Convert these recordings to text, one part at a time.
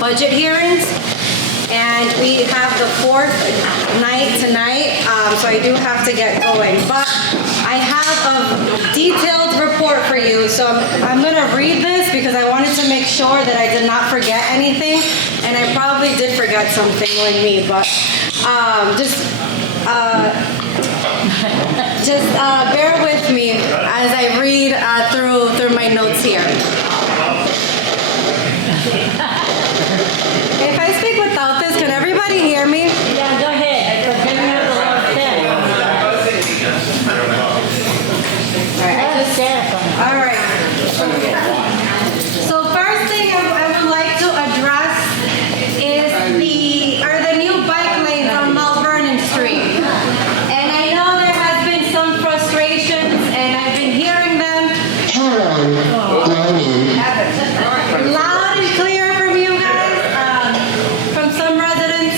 budget hearings. And we have the fourth night tonight, so I do have to get going. But I have a detailed report for you, so I'm gonna read this because I wanted to make sure that I did not forget anything, and I probably did forget something like me, but just bear with me as I read through my notes here. If I speak without this, can everybody hear me? Yeah, go ahead. But then you have a lot of sense. All right. So first thing I would like to address is the new bike lanes on Mount Vernon Street. And I know there has been some frustrations, and I've been hearing them loud and clear from you guys, from some residents.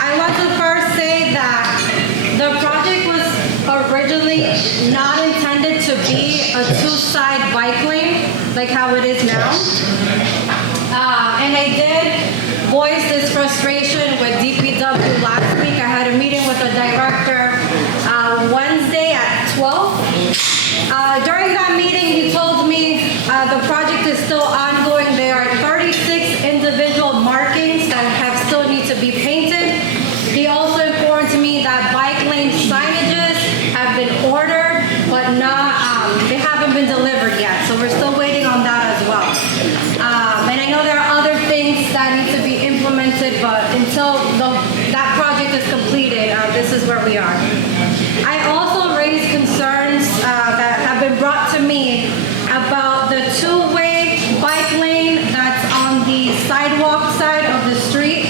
I want to first say that the project was originally not intended to be a two-side bike lane like how it is now. And I did voice this frustration with DPW last week. I had a meeting with the director Wednesday at 12. During that meeting, he told me the project is still ongoing. There are 36 individual markings that still need to be painted. He also informed me that bike lane signages have been ordered, but they haven't been delivered yet. So we're still waiting on that as well. And I know there are other things that need to be implemented, but until that project is completed, this is where we are. I also raised concerns that have been brought to me about the two-way bike lane that's on the sidewalk side of the street.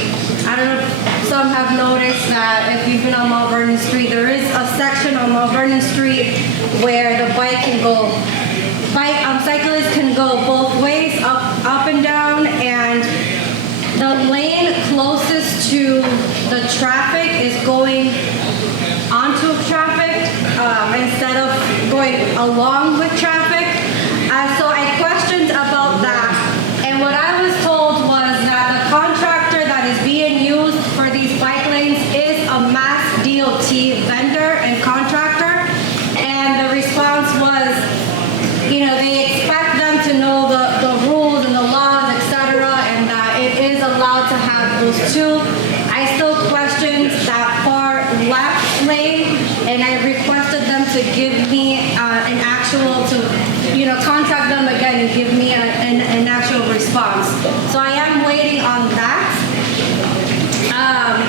I don't know if some have noticed that if you've been on Mount Vernon Street, there is a section on Mount Vernon Street where the cyclists can go both ways, up and down, and the lane closest to the traffic is going onto traffic instead of going along with traffic. So I questioned about that, and what I was told was that the contractor that is being used for these bike lanes is a Mass DOT vendor and contractor, and the response was, they expect them to know the rules and the laws, etc., and that it is allowed to have those two. I still questioned that far left lane, and I requested them to give me an actual, contact them again and give me an actual response. So I am waiting on that.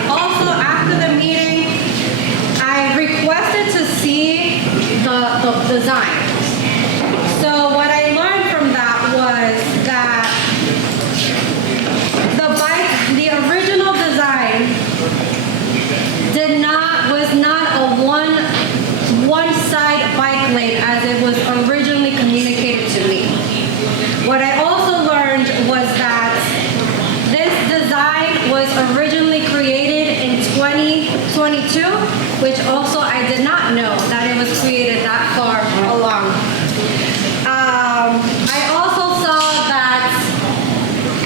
Also, after the meeting, I requested to see the design. So what I learned from that was that the original design was not a one-side bike lane as it was originally communicated to me. What I also learned was that this design was originally created in 2022, which also I did not know that it was created that far along. I also saw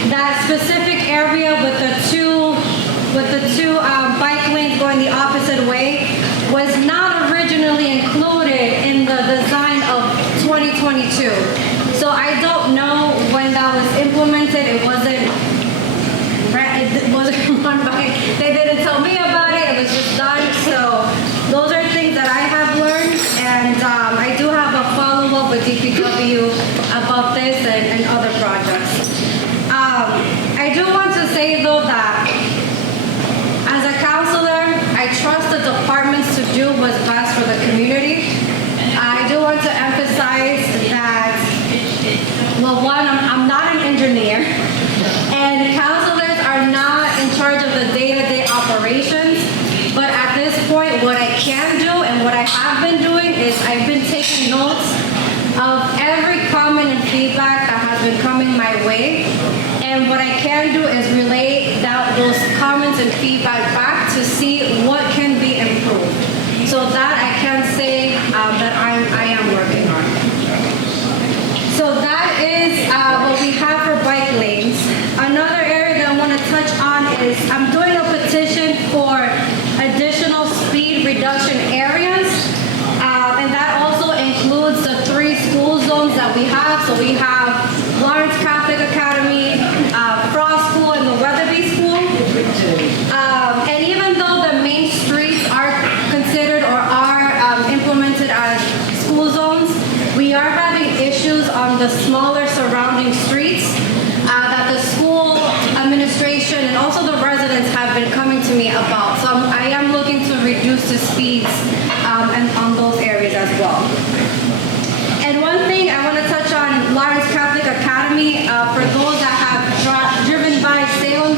that specific area with the two bike lanes going the opposite way was not originally included in the design of 2022. So I don't know when that was implemented. It wasn't run by, they didn't tell me about it. It was just done. So those are things that I have learned, and I do have a follow-up with DPW about this and other projects. I do want to say though that as a counselor, I trust the departments to do what's best for the community. I do want to emphasize that, well, one, I'm not an engineer, and counselors are not in charge of the day-to-day operations. But at this point, what I can do and what I have been doing is I've been taking notes of every comment and feedback that has been coming my way. And what I can do is relay those comments and feedback back to see what can be improved. So that I can say that I am working on. So that is what we have for bike lanes. Another area touch on is I'm doing a petition for additional speed reduction areas. And that also includes the 3 school zones that we have. So we have Lawrence Catholic Academy, Frost School, and the Weatherby School. And even though the main streets are considered or are implemented as school zones, we are having issues on the smaller surrounding streets that the school administration and also the residents have been coming to me about. So I am looking to reduce the speeds and on those areas as well. And one thing I want to touch on Lawrence Catholic Academy, for those that have driven by Salem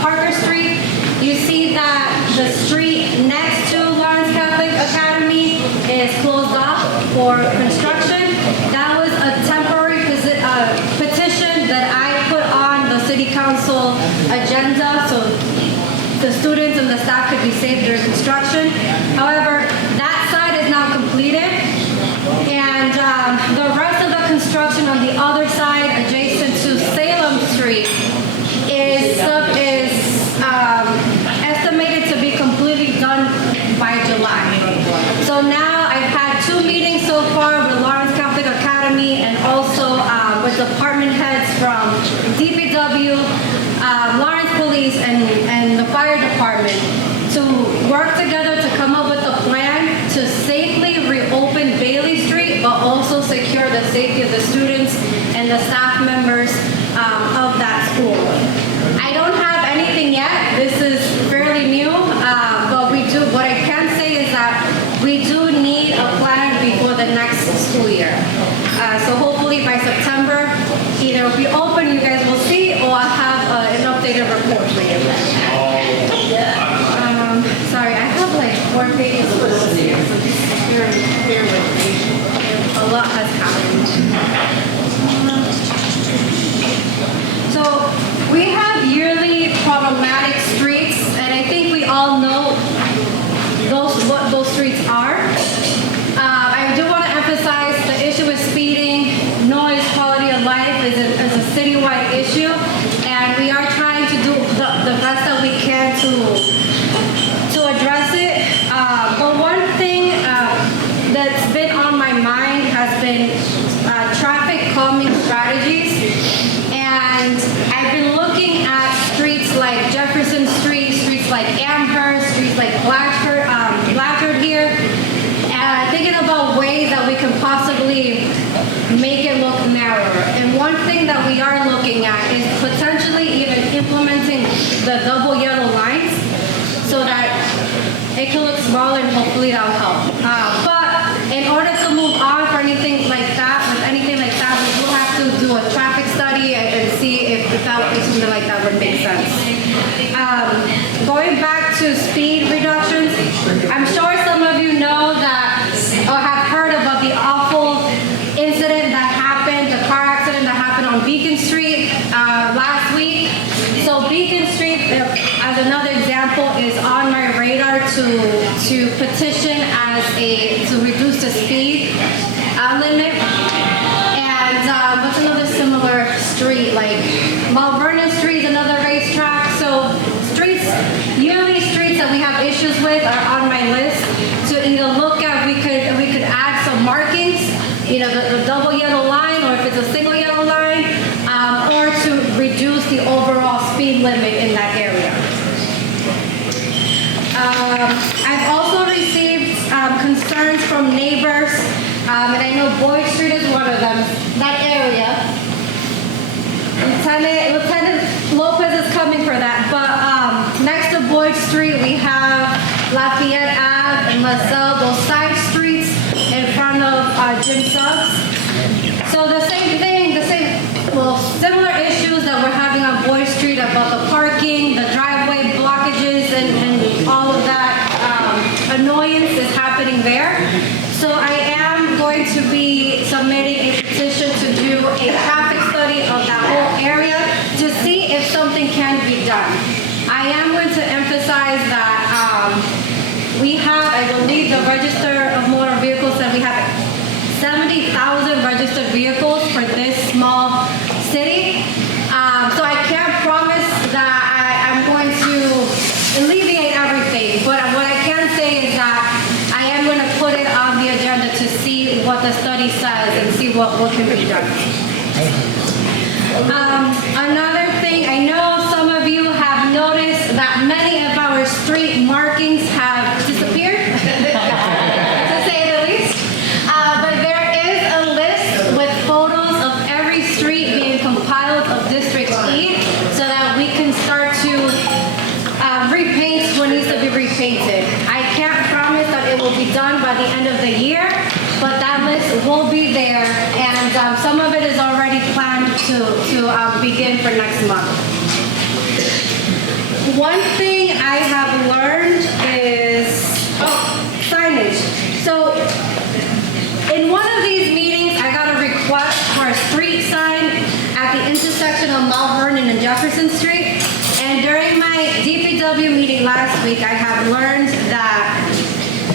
Parker Street, you see that the street next to Lawrence Catholic Academy is closed off for construction. That was a temporary petition that I put on the city council agenda so the students and the staff could be safe during construction. However, that side is now completed, and the rest of the construction on the other side, adjacent to Salem Street, is estimated to be completely done by July. So now I've had 2 meetings so far with Lawrence Catholic Academy and also with department heads from DPW, Lawrence Police, and the fire department to work together to come up with a plan to safely reopen Bailey Street, but also secure the safety of the students and the staff members of that school. I don't have anything yet. This is fairly new, but what I can say is that we do need a plan before the next school year. So hopefully by September, either it'll be open, you guys will see, or I'll have an updated report for you. Sorry, I have like 4 pages of notes here, so just bear with me. A lot has happened. So we have yearly problematic streets, and I think we all know what those streets are. I do want to emphasize the issue with speeding, noise, quality of life is a citywide issue, and we are trying to do the best that we can to address it. But one thing that's been on my mind has been traffic calming strategies. And I've been looking at streets like Jefferson Street, streets like Amherst, streets like Blatchford here, and thinking about ways that we can possibly make it look narrower. And one thing that we are looking at is potentially even implementing the double yellow lines so that it can look smaller, and hopefully that'll help. But in order to move on for anything like that, we will have to do a traffic study and see if something like that would make sense. Going back to speed reductions, I'm sure some of you know that or have heard about the awful incident that happened, the car accident that happened on Beacon Street last week. So Beacon Street, as another example, is on my radar to petition to reduce the speed limit. And what's another similar street? Like Mount Vernon Street is another racetrack. So yearly streets that we have issues with are on my list to either look at. We could add some markings, the double yellow line, or if it's a single yellow line, or to reduce the overall speed limit in that area. I've also received concerns from neighbors, and I know Boyd Street is one of them, that area. Lieutenant Lopez is coming for that, but next to Boyd Street, we have Lafayette Ave and LaSalle, those side streets in front of Jim Subs. So the same thing, similar issues that we're having on Boyd Street about the parking, the driveway blockages, and all of that annoyance is happening there. So I am going to be submitting a petition to do a traffic study of that whole area to see if something can be done. I am going to emphasize that we have, I believe, the Register of Motor Vehicles said we have 70,000 registered vehicles for this small city. So I can't promise that what can be done. Another thing, I know some of you have noticed that many of our street markings have disappeared, to say the least. But there is a list with photos of every street being compiled of District E so that we can start to repaint what needs to be repainted. I can't promise that it will be done by the end of the year, but that list will be there, and some of it is already planned to begin for next month. One thing I have learned is signage. So in one of these meetings, I got a request for a street sign at the intersection of Mount Vernon and Jefferson Street. And during my DPW meeting last week, I have learned that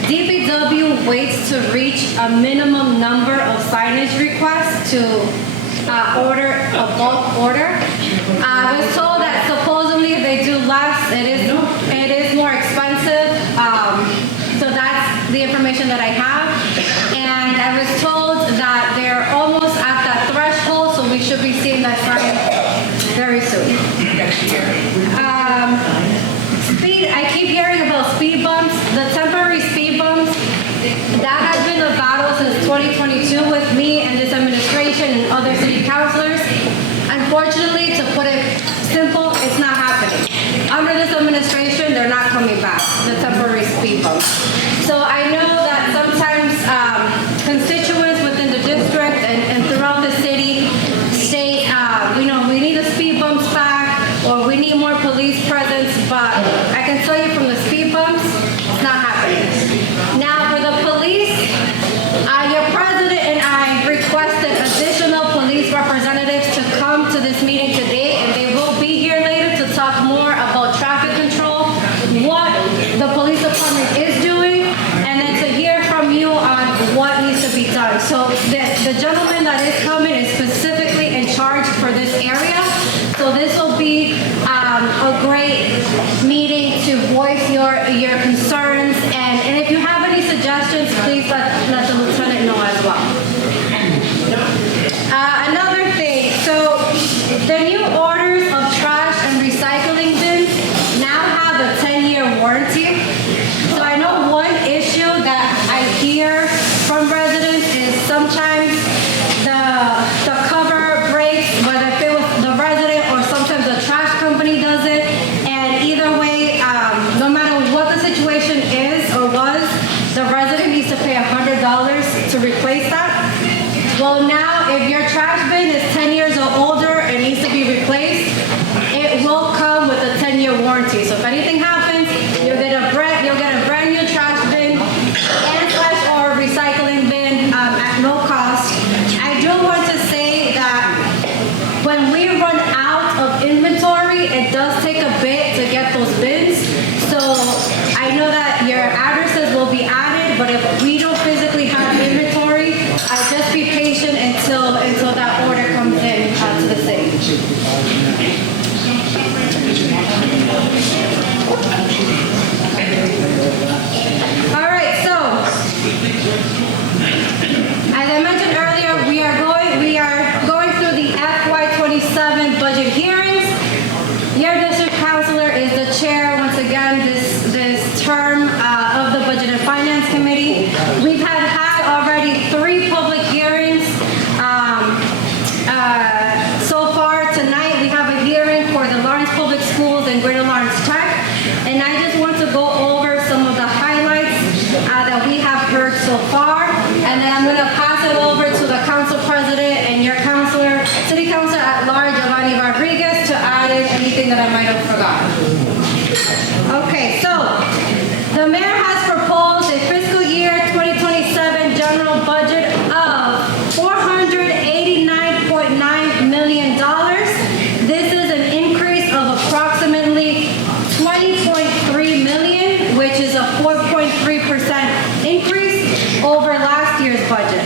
DPW waits to reach a minimum number of signage requests to order a bulk order. I was told that supposedly if they do less, it is more expensive. So that's the information that I have. And I was told that they're almost at that threshold, so we should be seeing that sign very soon. Next year. Speed, I keep hearing about speed bumps. The temporary speed bumps, that has been a battle since 2022 with me and this administration and other city councilors. Unfortunately, to put it simple, it's not happening. Under this administration, they're not coming back, the temporary speed bumps. So I know that sometimes constituents within the district and throughout the city state, we need the speed bumps back, or we need more police presence, but I can tell you from the speed bumps, it's not happening. Now for the police, your president and I requested additional police representatives to come to this meeting today, and they will be here later to talk more about traffic control, what the police department is doing, and then to hear from you on what needs to be done. So the gentleman that is coming is specifically in charge for this area. So this will be a great meeting to voice your concerns, and if you have any suggestions, please let the lieutenant know as well. Another thing, so the new orders of trash and recycling bins now have a 10-year warranty. So I know one issue that I hear from residents is sometimes the cover breaks, whether it was the resident or sometimes the trash company does it. And either way, no matter what the situation is or was, the resident needs to pay $100 to replace that. Well, now if your trash bin is 10 years or older and needs to be replaced, it will come with a 10-year warranty. So if anything happens, you'll get a brand new trash bin and/or recycling bin at no cost. I do want to say that when we run out of inventory, it does take a bit to get those bins. So I know that your addresses will be added, but if we don't physically have inventory, just be patient until that order comes in to the city. All right, so as I mentioned earlier, we are going through the FY27 budget hearings. Your district counselor is the chair once again this term of the Budget and Finance Committee. We've had already 3 public hearings. So far tonight, we have a hearing for the Lawrence Public Schools and Greater Lawrence Tech. And I just want to go over some of the highlights that we have heard so far. And then I'm going to pass it over to the council president and your counselor, city councilor at large, Giovanni Rodriguez, to add in anything that I might have forgotten. Okay, so the mayor has proposed a fiscal year 2027 general budget of $489.9 million. This is an increase of approximately $20.3 million, which is a 4.3% increase over last year's budget.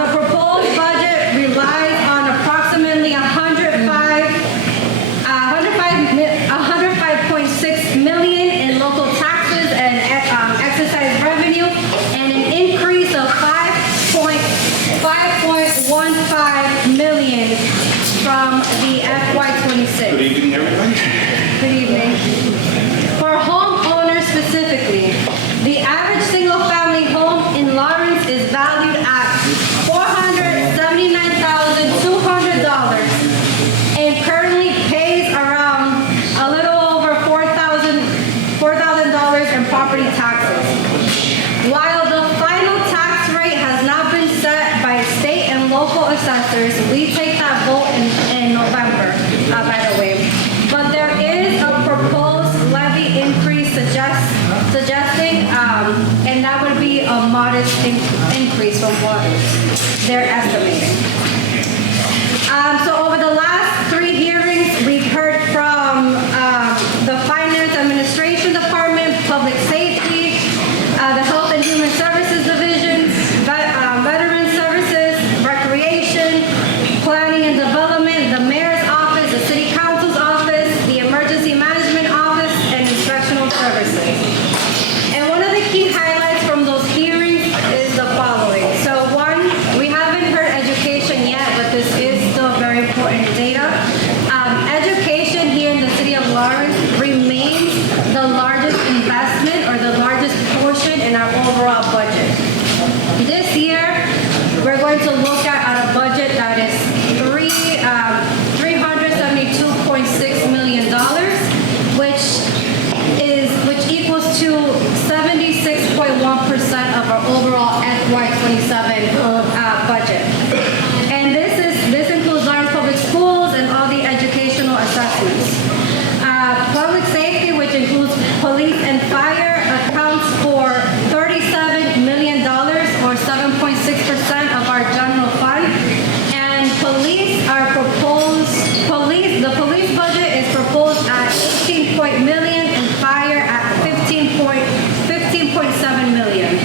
The proposed budget relies on approximately $105.6 million in local taxes and Good evening, everybody. Good evening. For homeowners specifically, the average single-family home in Lawrence is valued at $479,200 and currently pays around a little over $4,000 in property taxes. While the final tax rate has not been set by state and local assessors, we take that vote in November, by the way. But there is a proposed levy increase suggesting, and that would be a modest increase from what they're estimating. So over the last 3 hearings, we've heard from the Finance Administration Department, Public Safety, the Health and Human Services Divisions, Veteran Services, Recreation, Planning and Development, the Mayor's Office, the City Council's Office, the Emergency Management Office, and Inspectional Services. And one of the key highlights from those hearings is the following. So one, we haven't heard education yet, but this is still very important data. Education here in the city of Lawrence remains the largest investment or the largest portion in our overall budget. This year, we're going to look at a budget that is $372.6 million, which equals to 76.1% of our overall FY27 budget. And this includes Lawrence Public Schools and all the educational assessments. Public safety, which includes police and fire, accounts for $37 million or 7.6% of our general fund. And the police budget is proposed at $18 million and fire at $15.7 million.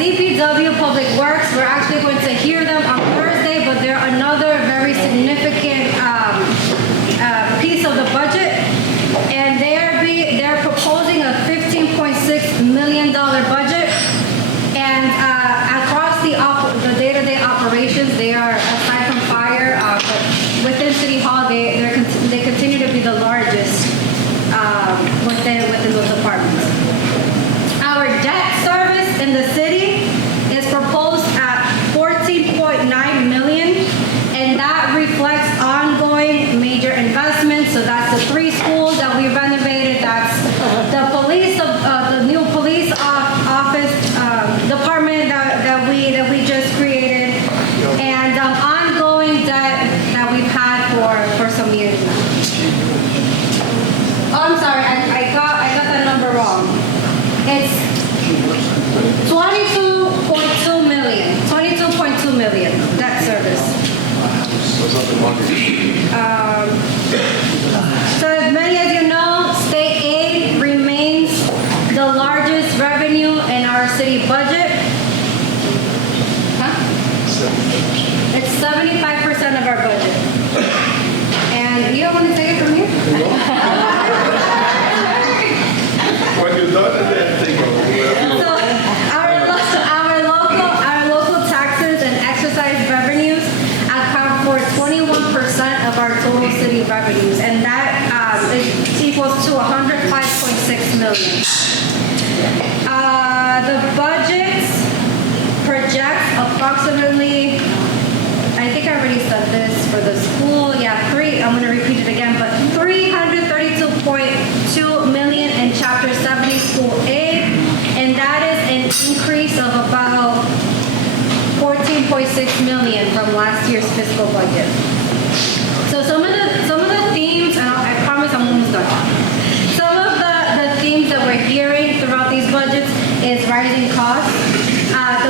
DPW Public Works, we're actually going to hear them on Thursday, but they're another very significant piece of the budget, and they're proposing a $15.6 million budget, and across the day-to-day operations, they are, aside from fire, but within City Hall, they continue to be the largest within those departments. Our debt service in the city is proposed at $14.9 million, and that reflects ongoing major investments. So that's the 3 schools that we renovated. That's the new police office department that we just created, and ongoing debt that we've had for some years now. Oh, I'm sorry, I got that number wrong. It's $22.2 million debt service. So as many as you know, state aid remains the largest revenue in our city budget. It's 75% of our budget. And you don't want to take it from here? When you're done with that, take over. So our local taxes and exercise revenues account for 21% of our total city revenues, and that equals to $105.6 million. The budget projects approximately, I think I already said this for the school, I'm going to repeat it again, but $332.2 million in Chapter 70 school aid, and that is an increase of about $14.6 million from last year's fiscal budget. So some of the themes, and I promise I'm almost done. Some of the themes that we're hearing throughout these budgets is rising costs.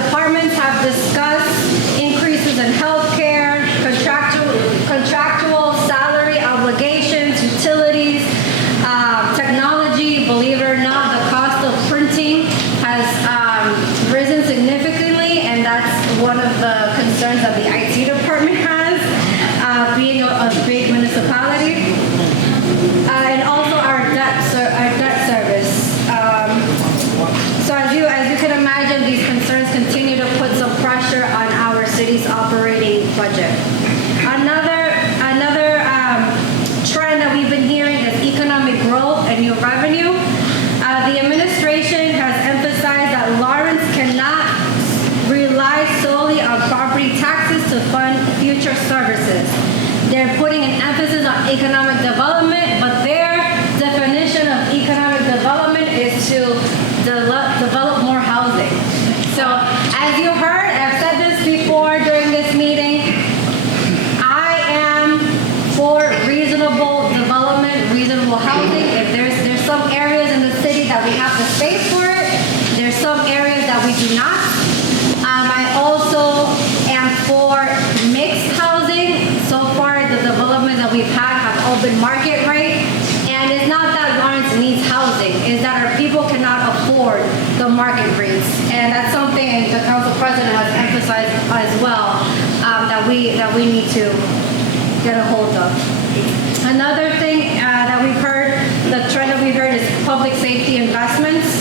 Departments have discussed increases in healthcare, contractual salary obligations, utilities, technology. Believe it or not, the cost of printing has risen significantly, and that's one of the concerns that the IT department has. they're putting an emphasis on economic development, but their definition of economic development is to develop more housing. So as you heard, I've said this before during this meeting, I am for reasonable development, reasonable housing. If there's some areas in the city that we have the space for it, there's some areas that we do not. I also am for mixed housing. So far, the developments that we've had have all been market rate. And it's not that Lawrence needs housing, it's that our people cannot afford the market rates. And that's something the council president has emphasized as well, that we need to get a hold of. Another thing that we've heard, the trend that we heard is public safety investments.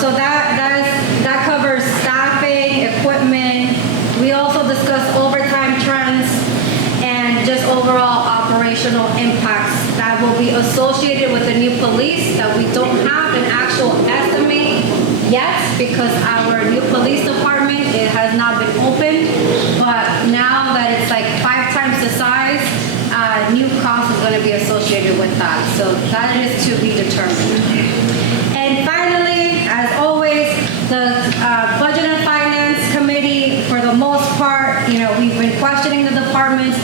So that covers staffing, equipment. We also discussed overtime trends and just overall operational impacts that will be associated with the new police, that we don't have an actual estimate yet because our new police department, it has not been opened. But now that it's like 5 times the size, new cost is going to be associated with that. So that is to be determined. And finally, as always, the Budget and Finance Committee, for the most part, we've been questioning the departments.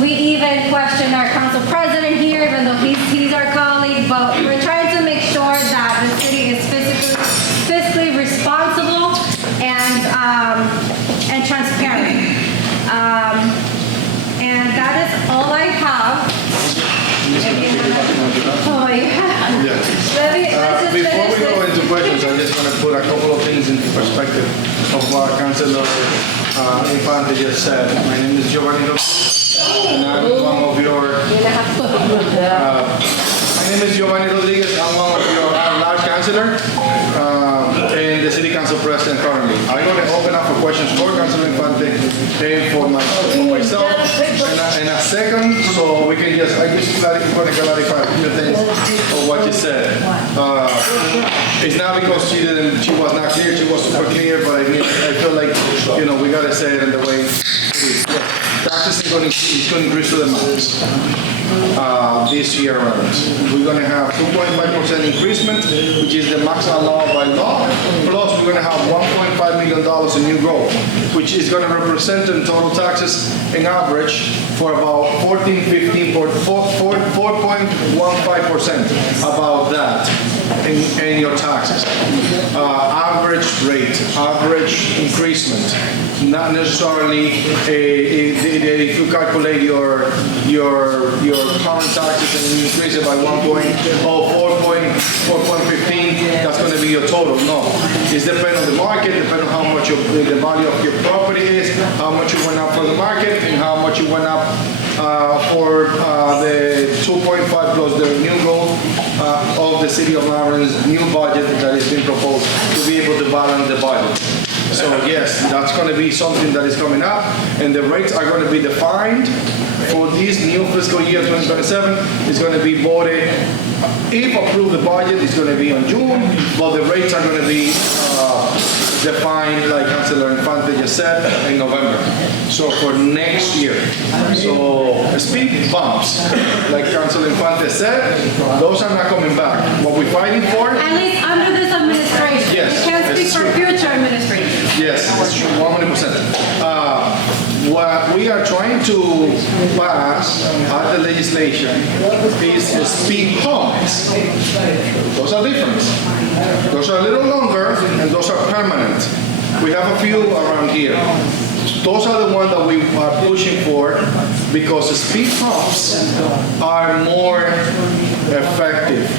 We even questioned our council president here, even though he's our colleague, but we're trying to make sure that the city is fiscally responsible and transparent. And that is all I have. Oh, yeah. Let's just Before finish we go this. into questions, I just want to put a couple of things into perspective of what Councilor Infante just said. My name is Giovanni Rodriguez, and I'm one of your. My name is Giovanni Rodriguez. I'm one of your large councilor and the city council president currently. I'm going to open up for questions for Councilor Infante and for myself in a second, so we can just, I just want to clarify a few things of what you said. It's not because she was not clear, she was super clear, but I mean, I feel like, we got to say it in the way it is. Taxes is going to increase to the max this year around. We're going to have 2.5% increasement, which is the max allowed by law. Plus, we're going to have $1.5 million in new growth, which is going to represent in total taxes an average for about 4.15% about that in your taxes. Average rate, average increasement, not necessarily if you calculate your current taxes and you increase it by 4.15, that's going to be your total. No, it's depending on the market, depending on how much the value of your property is, how much you went up for the market, and how much you went up for the 2.5 plus the new growth of the city of Lawrence new budget that is being proposed to be able to balance the budget. So yes, that's going to be something that is coming up, and the rates are going to be defined for this new fiscal year 2027. It's going to be voted, if approved the budget, it's going to be on June, but the rates are going to be defined, like Councilor Infante just said, in November. So for next year. So speed bumps, like Councilor Infante said, those are not coming back. What we're fighting for, At least under this administration. Yes, You can't speak it's for true. future administration. yes, it's true, 100%. What we are trying to pass at the legislation is the speed bumps. Those are different. Those are a little longer and those are permanent. We have a few around here. Those are the ones that we are pushing for because the speed bumps are more effective.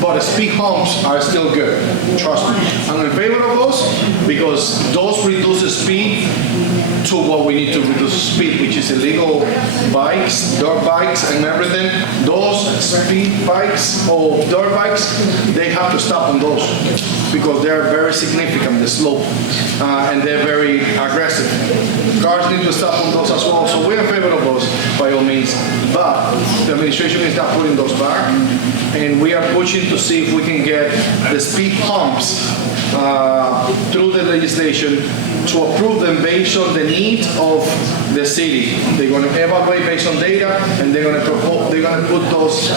But the speed humps are still good, trust me. I'm in favor of those because those reduce the speed to what we need to reduce the speed, which is illegal bikes, dirt bikes and everything. Those speed bikes or dirt bikes, they have to stop on those because they're very significant, the slope, and they're very aggressive. Cars need to stop on those as well, so we're in favor of those by all means. But the administration is not putting those back, and we are pushing to see if we can get the speed humps through the legislation to approve them based on the need of the city. They're gonna evaluate based on data, and they're gonna put those,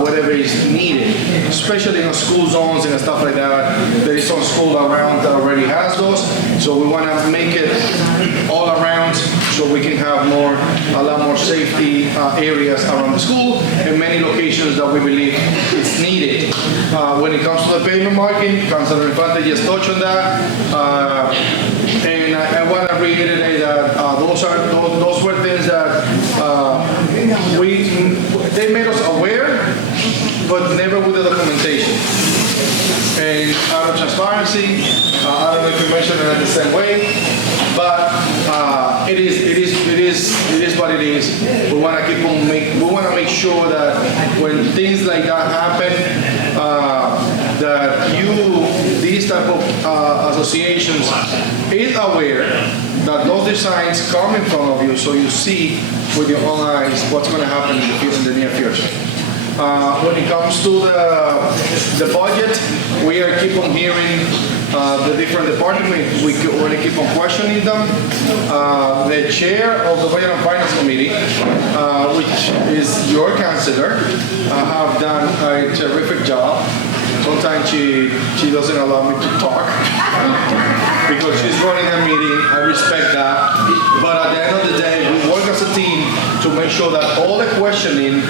whatever is needed, especially in school zones and stuff like that. There is some school around that already has those, so we wanna make it all around so we can have a lot more safety areas around the school and many locations that we believe is needed. When it comes to the pavement marking, Councilor Infante just touched on that. And I want to reiterate that those were things that they made us aware, but never with the documentation. And out of transparency, I don't know if you mentioned it the same way, but it is what it is. We want to make sure that when things like that happen, that these type of associations is aware that those designs come in front of you, so you see with your own eyes what's going to happen in the near future. When it comes to the budget, we are keep on hearing the different departments. We want to keep on questioning them. The chair of the Budget and Finance Committee, which is your counselor, have done a terrific job. Sometimes she doesn't allow me to talk because she's running a meeting. I respect that. But at the end of the day, we work as a team to make sure that all the questioning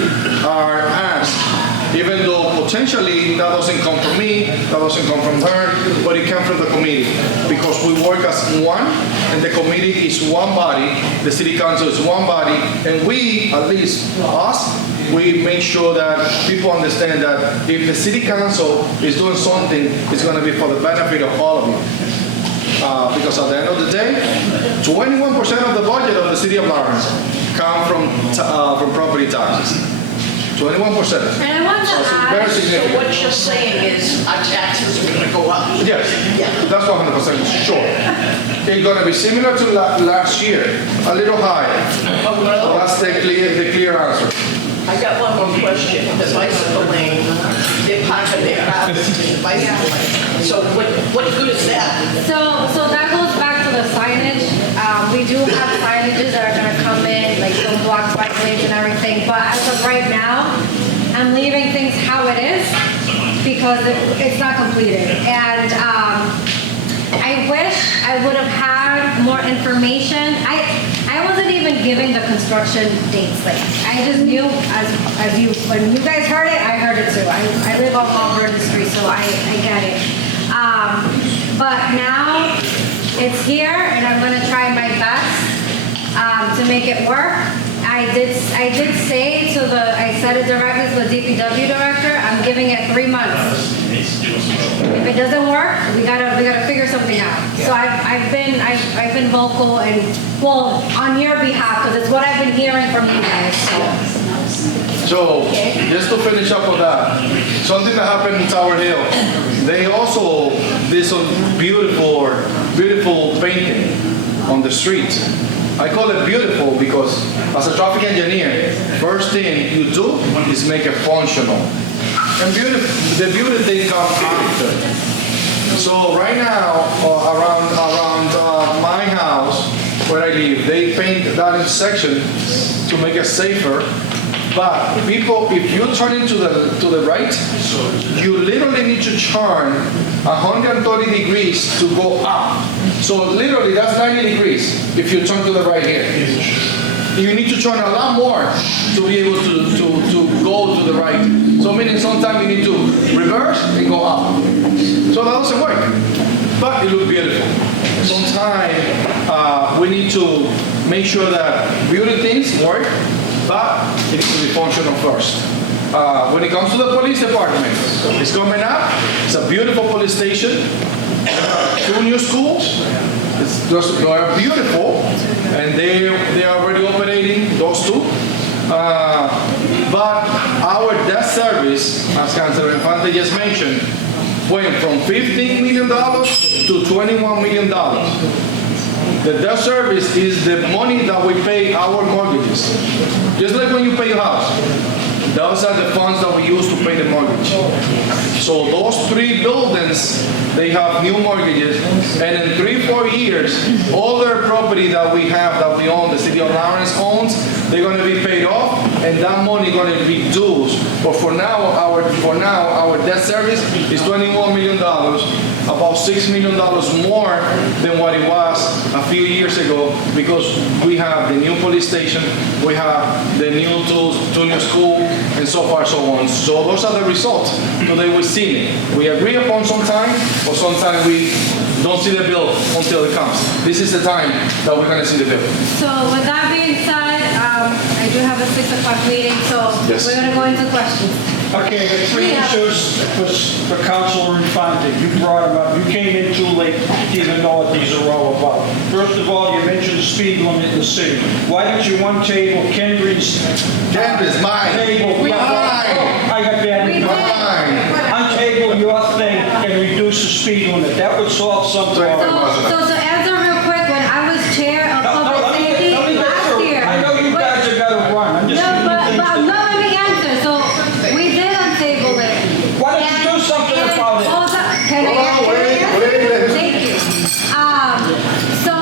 are asked, even though potentially that doesn't come from me, that doesn't come from her, but it comes from the committee. Because we work as one, and the committee is one body, the city council is one body, and we, at least us, we make sure that people understand that if the city council is doing something, it's going to be for the benefit of all of you. Because at the end of the day, 21% of the budget of the city of Lawrence come from property taxes. 21%. And I want to So it's add, very So significant. what you're saying is our taxes are gonna go up. Yes, that's 100% sure. It's going to be similar to last year, a little higher. Oh, well, That's the clear answer. I got one more question. The bicycle lane, they're parking their cars in the bicycle lane. So what good is that? so that goes back to the signage. We do have signages that are gonna come in, like some block bike lanes and everything, but as of right now, I'm leaving things how it is because it's not completed. And I wish I would have had more information. I wasn't even given the construction dates. Like, I just knew when you guys heard it, I heard it too. I live on Malvern Street, so I get it. But now it's here, and I'm gonna try my best to make it work. I did say I said it directly to the DPW director, I'm giving it 3 months. If it doesn't work, we gotta figure something out. So I've been vocal and, well, on your behalf, because it's what I've been hearing from you guys, So, just to finish up on that, something that happened in Tower Hill, they also did some beautiful painting on the street. I call it beautiful because as a traffic engineer, first thing you do is make it functional. And the beauty thing comes after. So right now, around my house, where I live, they paint that intersection to make it safer. But people, if you turn into the right, you literally need to turn 130 degrees to go up. So literally, that's 90 degrees if you turn to the right here. You need to turn a lot more to be able to go to the right. So meaning sometimes you need to reverse and go up. So that doesn't work, but it looks beautiful. Sometimes we need to make sure that beauty things work, but it needs to be functional first. When it comes to the police department, it's coming up. It's a beautiful police station. 2 new schools. They are beautiful, and they are already operating those 2. But our debt service, as Councilor Infante just mentioned, went from $15 million to $21 million. The debt service is the money that we pay our mortgages. Just like when you pay your house. Those are the funds that we use to pay the mortgage. So those 3 buildings, they have new mortgages, and in 3-4 years, all their property that we have, that we own, the city of Lawrence owns, they're gonna be paid off, and that money gonna be reduced. But for now, our debt service is $21 million, about $6 million more than what it was a few years ago, because we have the new police station, we have the new junior school, and so far so on. So those are the results. Today we see it. We agree upon sometime, or sometimes we don't see the bill until it comes. This is the time that we're gonna see the bill. So with that being said, I do have a 6 o'clock meeting, so Yes. we're gonna go into questions. Okay, the 3 issues was for Councilor Infante. You brought them up. You came in too late to even know what these are all about. First of all, you mentioned the speed limit in the city. Why didn't you table Kendry's Mine. table? We Oh, I got that. We did. Mine. Untable your thing and reduce the speed limit. That would solve some So, problem. so to answer real quick, when I was chair of No, public let me safety get last through. year. I know you Wait, guys are gonna run. I'm just No, giving you but things I'm to- not letting me answer, so we did untable it. Why don't you do something about it? Hold on, can I Hold on, wait. Thank you. So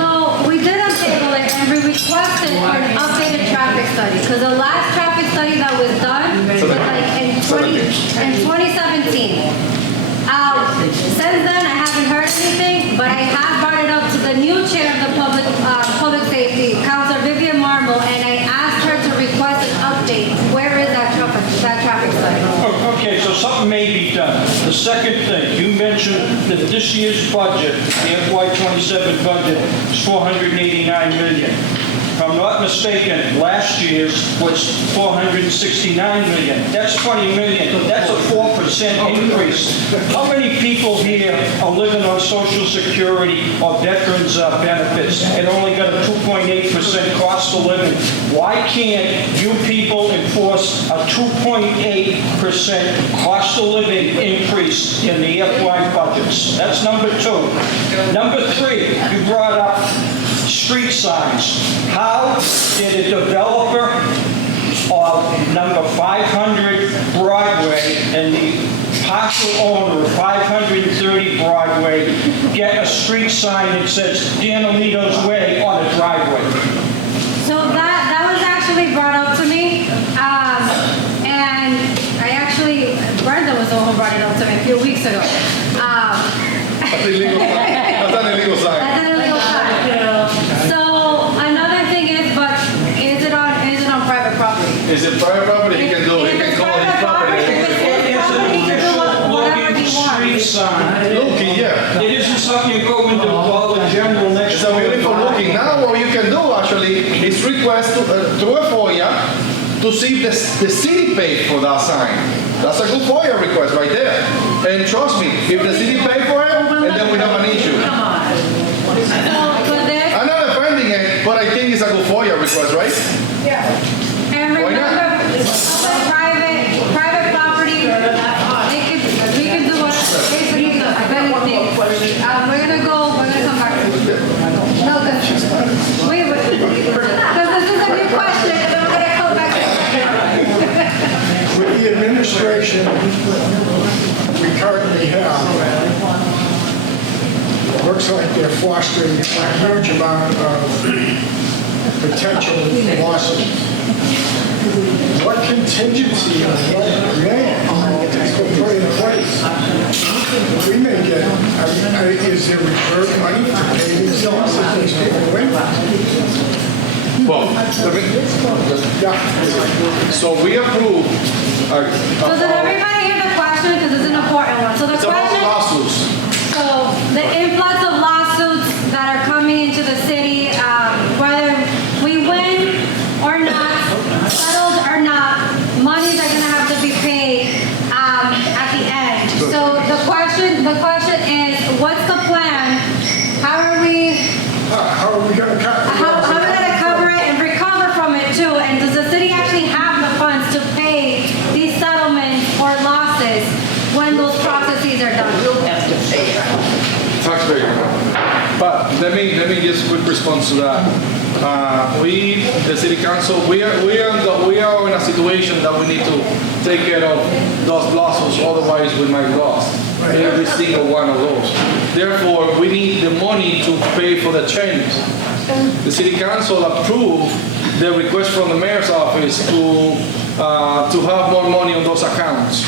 we did untable it and we requested for an updated traffic study, because the last traffic study that was done was like in 2017. Since then, I haven't heard anything, but I have brought it up to the new chair of the public safety, Councilor Vivian Marble, and I asked her to request an update. Where is that traffic study? Oh, okay, so something may be done. The second thing, you mentioned that this year's budget, the FY '27 budget, is $489 million. If I'm not mistaken, last year's was $469 million. That's $20 million. That's a 4% increase. How many people here are living on Social Security or veterans benefits and only got a 2.8% cost of living? Why can't you people enforce a 2.8% cost of living increase in the FY budgets? That's number 2. Number 3, you brought up street signs. How did a developer of number 500 Broadway and the parcel owner of 530 Broadway get a street sign that says Dan Alito's Way on a driveway? So that was actually brought up to me, and Brenda was the one who brought it up to me a few weeks ago. That's illegal. That's an illegal sign. That's an illegal sign. So another thing is, but is it on private property? Is it private property? He can do it. He If can it's call it private property, property. if it's his property, he can do whatever Looking he street wants. sign. Looking, yeah. It isn't something you go into Dollar General next It's a door. beautiful looking. Now what you can do actually is request through a FOIA to see if the city paid for that sign. That's a good FOIA request right there. And trust me, if the city paid for it, and then we have an issue. So, but there's, I'm not offending it, but I think it's a good FOIA request, right? and Why not? remember, private property, we can do whatever, basically, anything. We're gonna come back to it. No, wait, because this is a new question, and then we're gonna come back to it. With the administration we currently have, it looks like they're fostering a huge amount of potential lawsuits. What contingency or what plan is put in place? We may get, is there reserve money to pay these lawsuits if these people win? Well, Yeah. so we approve. So did everybody hear the question? Because it's an important one. So the It's about question, lawsuits. so the influx of lawsuits that are coming into the city, whether we win or not, settled or not, monies are gonna have to be paid at the end. So the question is, what's the plan? How are we gonna cut? how are we gonna cover it and recover from it too? And does the city actually have the funds to pay these settlements or losses when those processes are done? You'll have to pay it. Taxpayer. But let me just quick response to that. We, the city council, we are in a situation that we need to take care of those lawsuits, otherwise we might lost every single one of those. Therefore, we need the money to pay for the changes. The city council approved the request from the mayor's office to have more money on those accounts.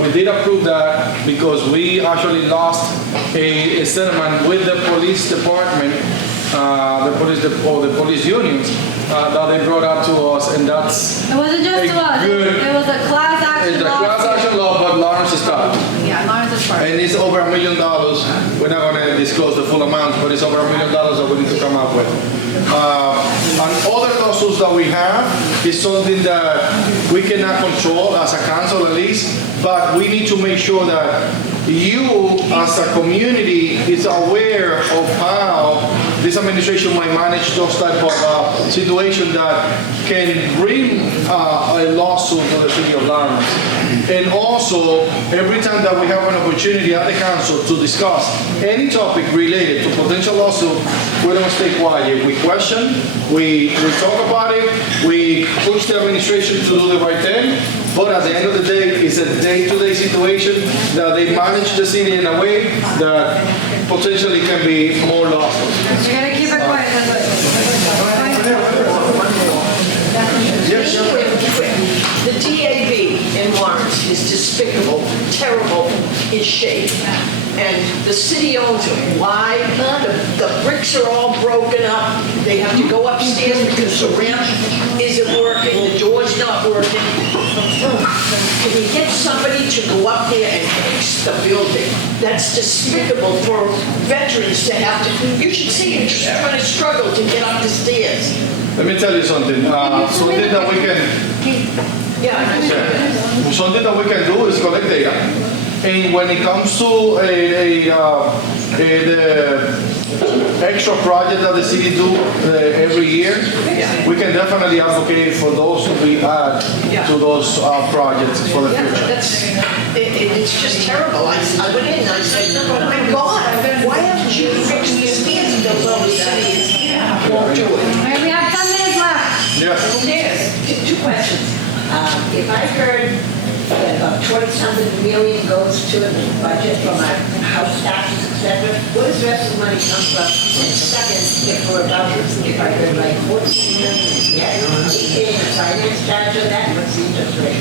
We did approve that because we actually lost a settlement with the police department, the police unions that they brought up to us, and that's It wasn't just to us, it was a class action it's a class lawsuit. action law, but Lawrence stopped. Yeah, Lawrence is part. And it's over $1 million. We're not going to disclose the full amount, but it's over $1 million that we need to come up with. And other lawsuits that we have is something that we cannot control as a council at least, but we need to make sure that you as a community is aware of how this administration might manage those type of situations that can bring a lawsuit to the city of Lawrence. And also, every time that we have an opportunity at the council to discuss any topic related to potential lawsuit, we don't stay quiet. We question, we talk about it, we push the administration to do the right thing, but at the end of the day, it's a day-to-day situation that they manage the city in a way that potentially can be more lawsuits. You're gonna keep it quiet, that's it. The DAB in Lawrence is despicable, terrible in shape, and the city owns it. Why? The bricks are all broken up. They have to go upstairs because the ramp isn't working, the door's not working. Can we get somebody to go up there and fix the building? That's despicable for veterans to have to. You should see them trying to struggle to get up the stairs. Let me tell you something. Something that we can Something that we can do is collect data, and when it comes to the extra project that the city do every year, we can definitely advocate for those to be added to those projects for the Yeah, future. it's just terrible. I went in and I said, oh my God, why haven't you fixed the stairs in those other cities? Won't do it. All right, we have 10 minutes left. Yes. Yes, two questions. If I heard that about 20-something million goes to the budget for my house taxes, et cetera, where does the rest of the money come from? And second, if we're about, if I heard like 14 million, yeah, are we paying the finance charge of that? What's the interest rate?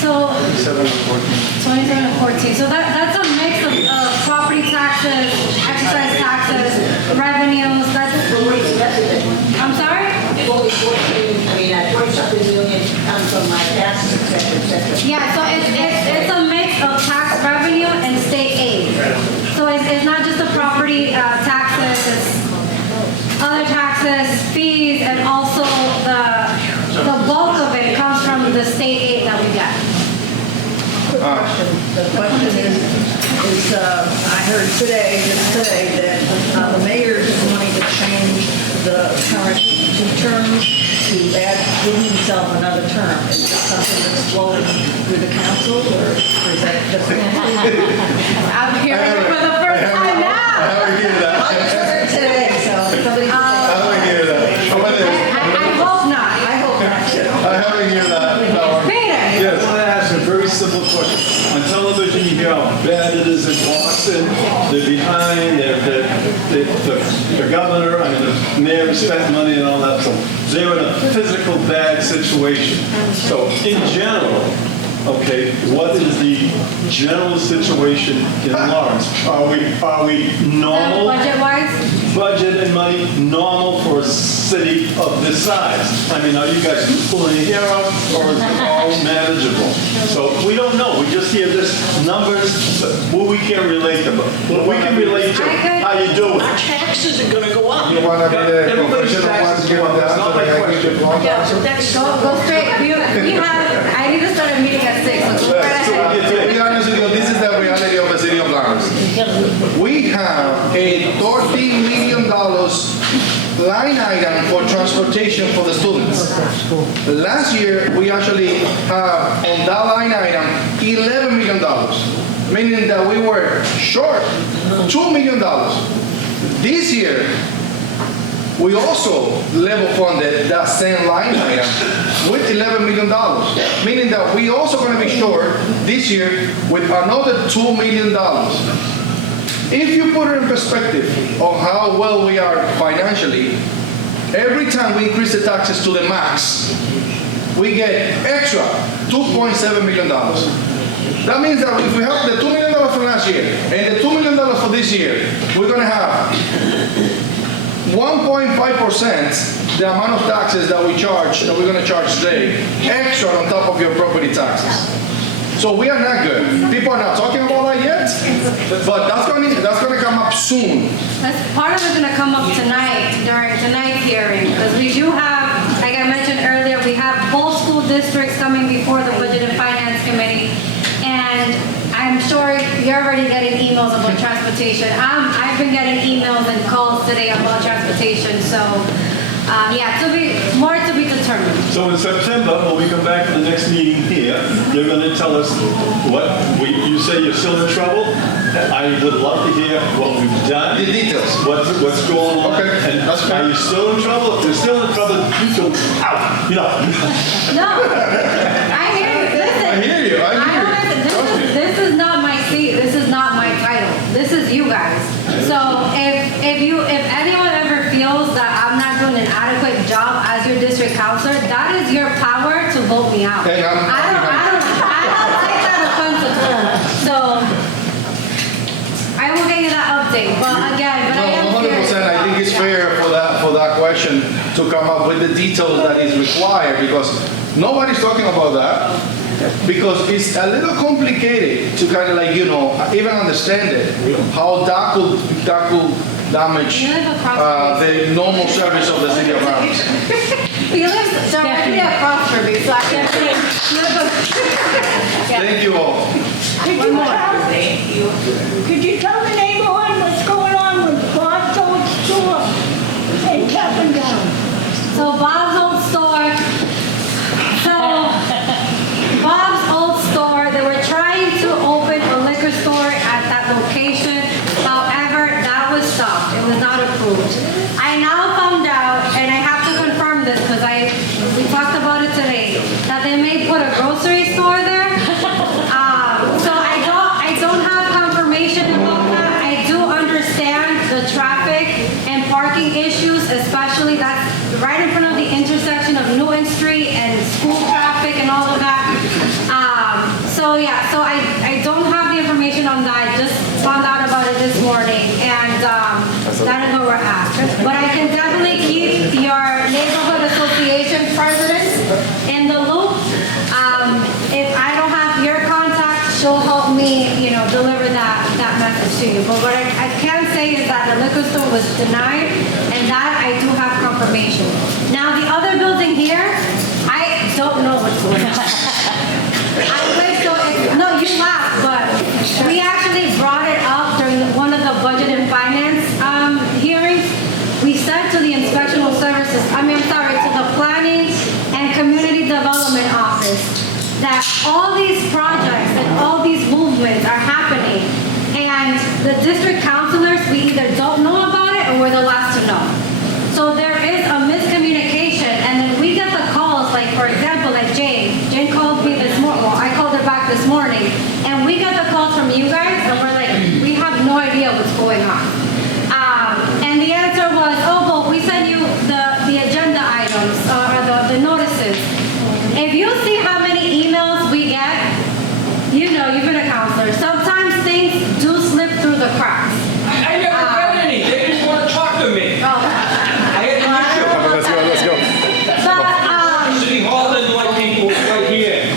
So, 27 and 14. So that's a mix of property taxes, exercise taxes, revenues. I'm sorry? Only 20-something million comes from my taxes, et cetera, et cetera. Yeah, so it's a mix of tax revenue and state aid. So it's not just the property taxes, it's other taxes, fees, and also the bulk of it comes from the state aid that we get. The question is, I heard today that the mayor's wanting to change the current 2 terms to give himself another term. Is this something that's flowing through the council, or is that just? I'm hearing it for the first time now. I haven't heard that. I just heard today, so somebody. I haven't heard that. I hope not. I hope not too. I haven't heard that. No. Peter, I want to ask a very simple question. On television, you hear how bad it is in Boston. They're behind, the governor, I mean, the mayor spent money and all that, so they're in a physical bad situation. So in general, okay, what is the general situation in Lawrence? Are we normal? budget-wise? Budget and money normal for a city of this size? I mean, are you guys pulling your hair out, or is it all manageable? So we don't know. We just hear this numbers, but we can't relate them. But we can relate to how you do Our it. taxes are gonna go up. You want to be the Everybody's professional one taxes to give go up. the That's not my answer, I question. give the wrong Yeah, answer? that's. Go straight. We have, I need to start a meeting at 6, so go right ahead. To be honest with you, this is the reality of the city of Lawrence. We have a $13 million line item for transportation for the students. Last year, we actually have on that line item $11 million, meaning that we were short $2 million. This year, we also level funded that same line item with $11 million, meaning that we also going to be short this year with another $2 million. If you put it in perspective of how well we are financially, every time we increase the taxes to the max, we get extra $2.7 million. That means that if we have the $2 million from last year and the $2 million for this year, we're going to have 1.5% the amount of taxes that we charge, that we're going to charge today, extra on top of your property taxes. So we are not good. People are not talking about that yet, but that's going to come up soon. That's part of it's gonna come up tonight, during tonight's hearing, because we do have, like I mentioned earlier, we have both school districts coming before the Budget and Finance Committee, and I'm sure you're already getting emails about transportation. I've been getting emails and calls today about transportation, so, yeah, more to be determined. So in September, when we come back to the next meeting here, you're going to tell us you say you're still in trouble. I would love to hear what we've done. The details. What's going on. Okay, And that's fine. are you still in trouble? If you're still in trouble, you feel out. You know. No, I hear you, listen. I hear you. This is not my seat, this is not my title, this is you guys. So if anyone ever feels that I'm not doing an adequate job as your district counselor, that is your power to vote me out. Hey, I don't like that offensively. So I will get you that update, but again, I am No, 100%. serious I think it's fair for that question to come up with the details that is required, because nobody's talking about that. Because it's a little complicated to kind of like, even understand it, how that could damage You live across the normal service of the city of Adams. He lives directly across from me, so I can say, Thank you all. Could you tell the neighborhood what's going on with Bob's Old Store in Cappington? So Bob's Old Store, they were trying to open a liquor store at that location. However, that was stopped. It was not approved. I now found out, and I have to confirm this because we talked about it today, that they may put a grocery store there. So I don't have confirmation about that. I do understand the traffic and parking issues, especially that's right in front of the intersection of Newton Street and school traffic and all of that. So yeah, so I don't have the information on that. I just found out about it this morning, and that is where we're at. But I can definitely keep your neighborhood association president in the loop. If I don't have your contact, she'll help me, deliver that message to you. But what I can say is that the liquor store was denied, and that I do have confirmation. Now the other building here, I don't know what's going on. No, you laughed, but we actually brought it up during one of the Budget and Finance hearings. We said to the Inspectional Services, to the Planning and Community Development Office, that all these projects and all these movements are happening, and the district councilors, we either don't know about it or we're the last to know. So there is a miscommunication, and then we get the calls, like for example, like Jane called me this morning, well, I called her back this morning, and we got the calls from you guys, and we're like, we have no idea what's going on. And the answer was, well, we sent you the agenda items, or the notices. If you see how many emails we get, you've been a counselor. Sometimes things do slip through the cracks. I never got any. They didn't want to talk to me. I had an issue. Let's go. City Hall didn't like people right here.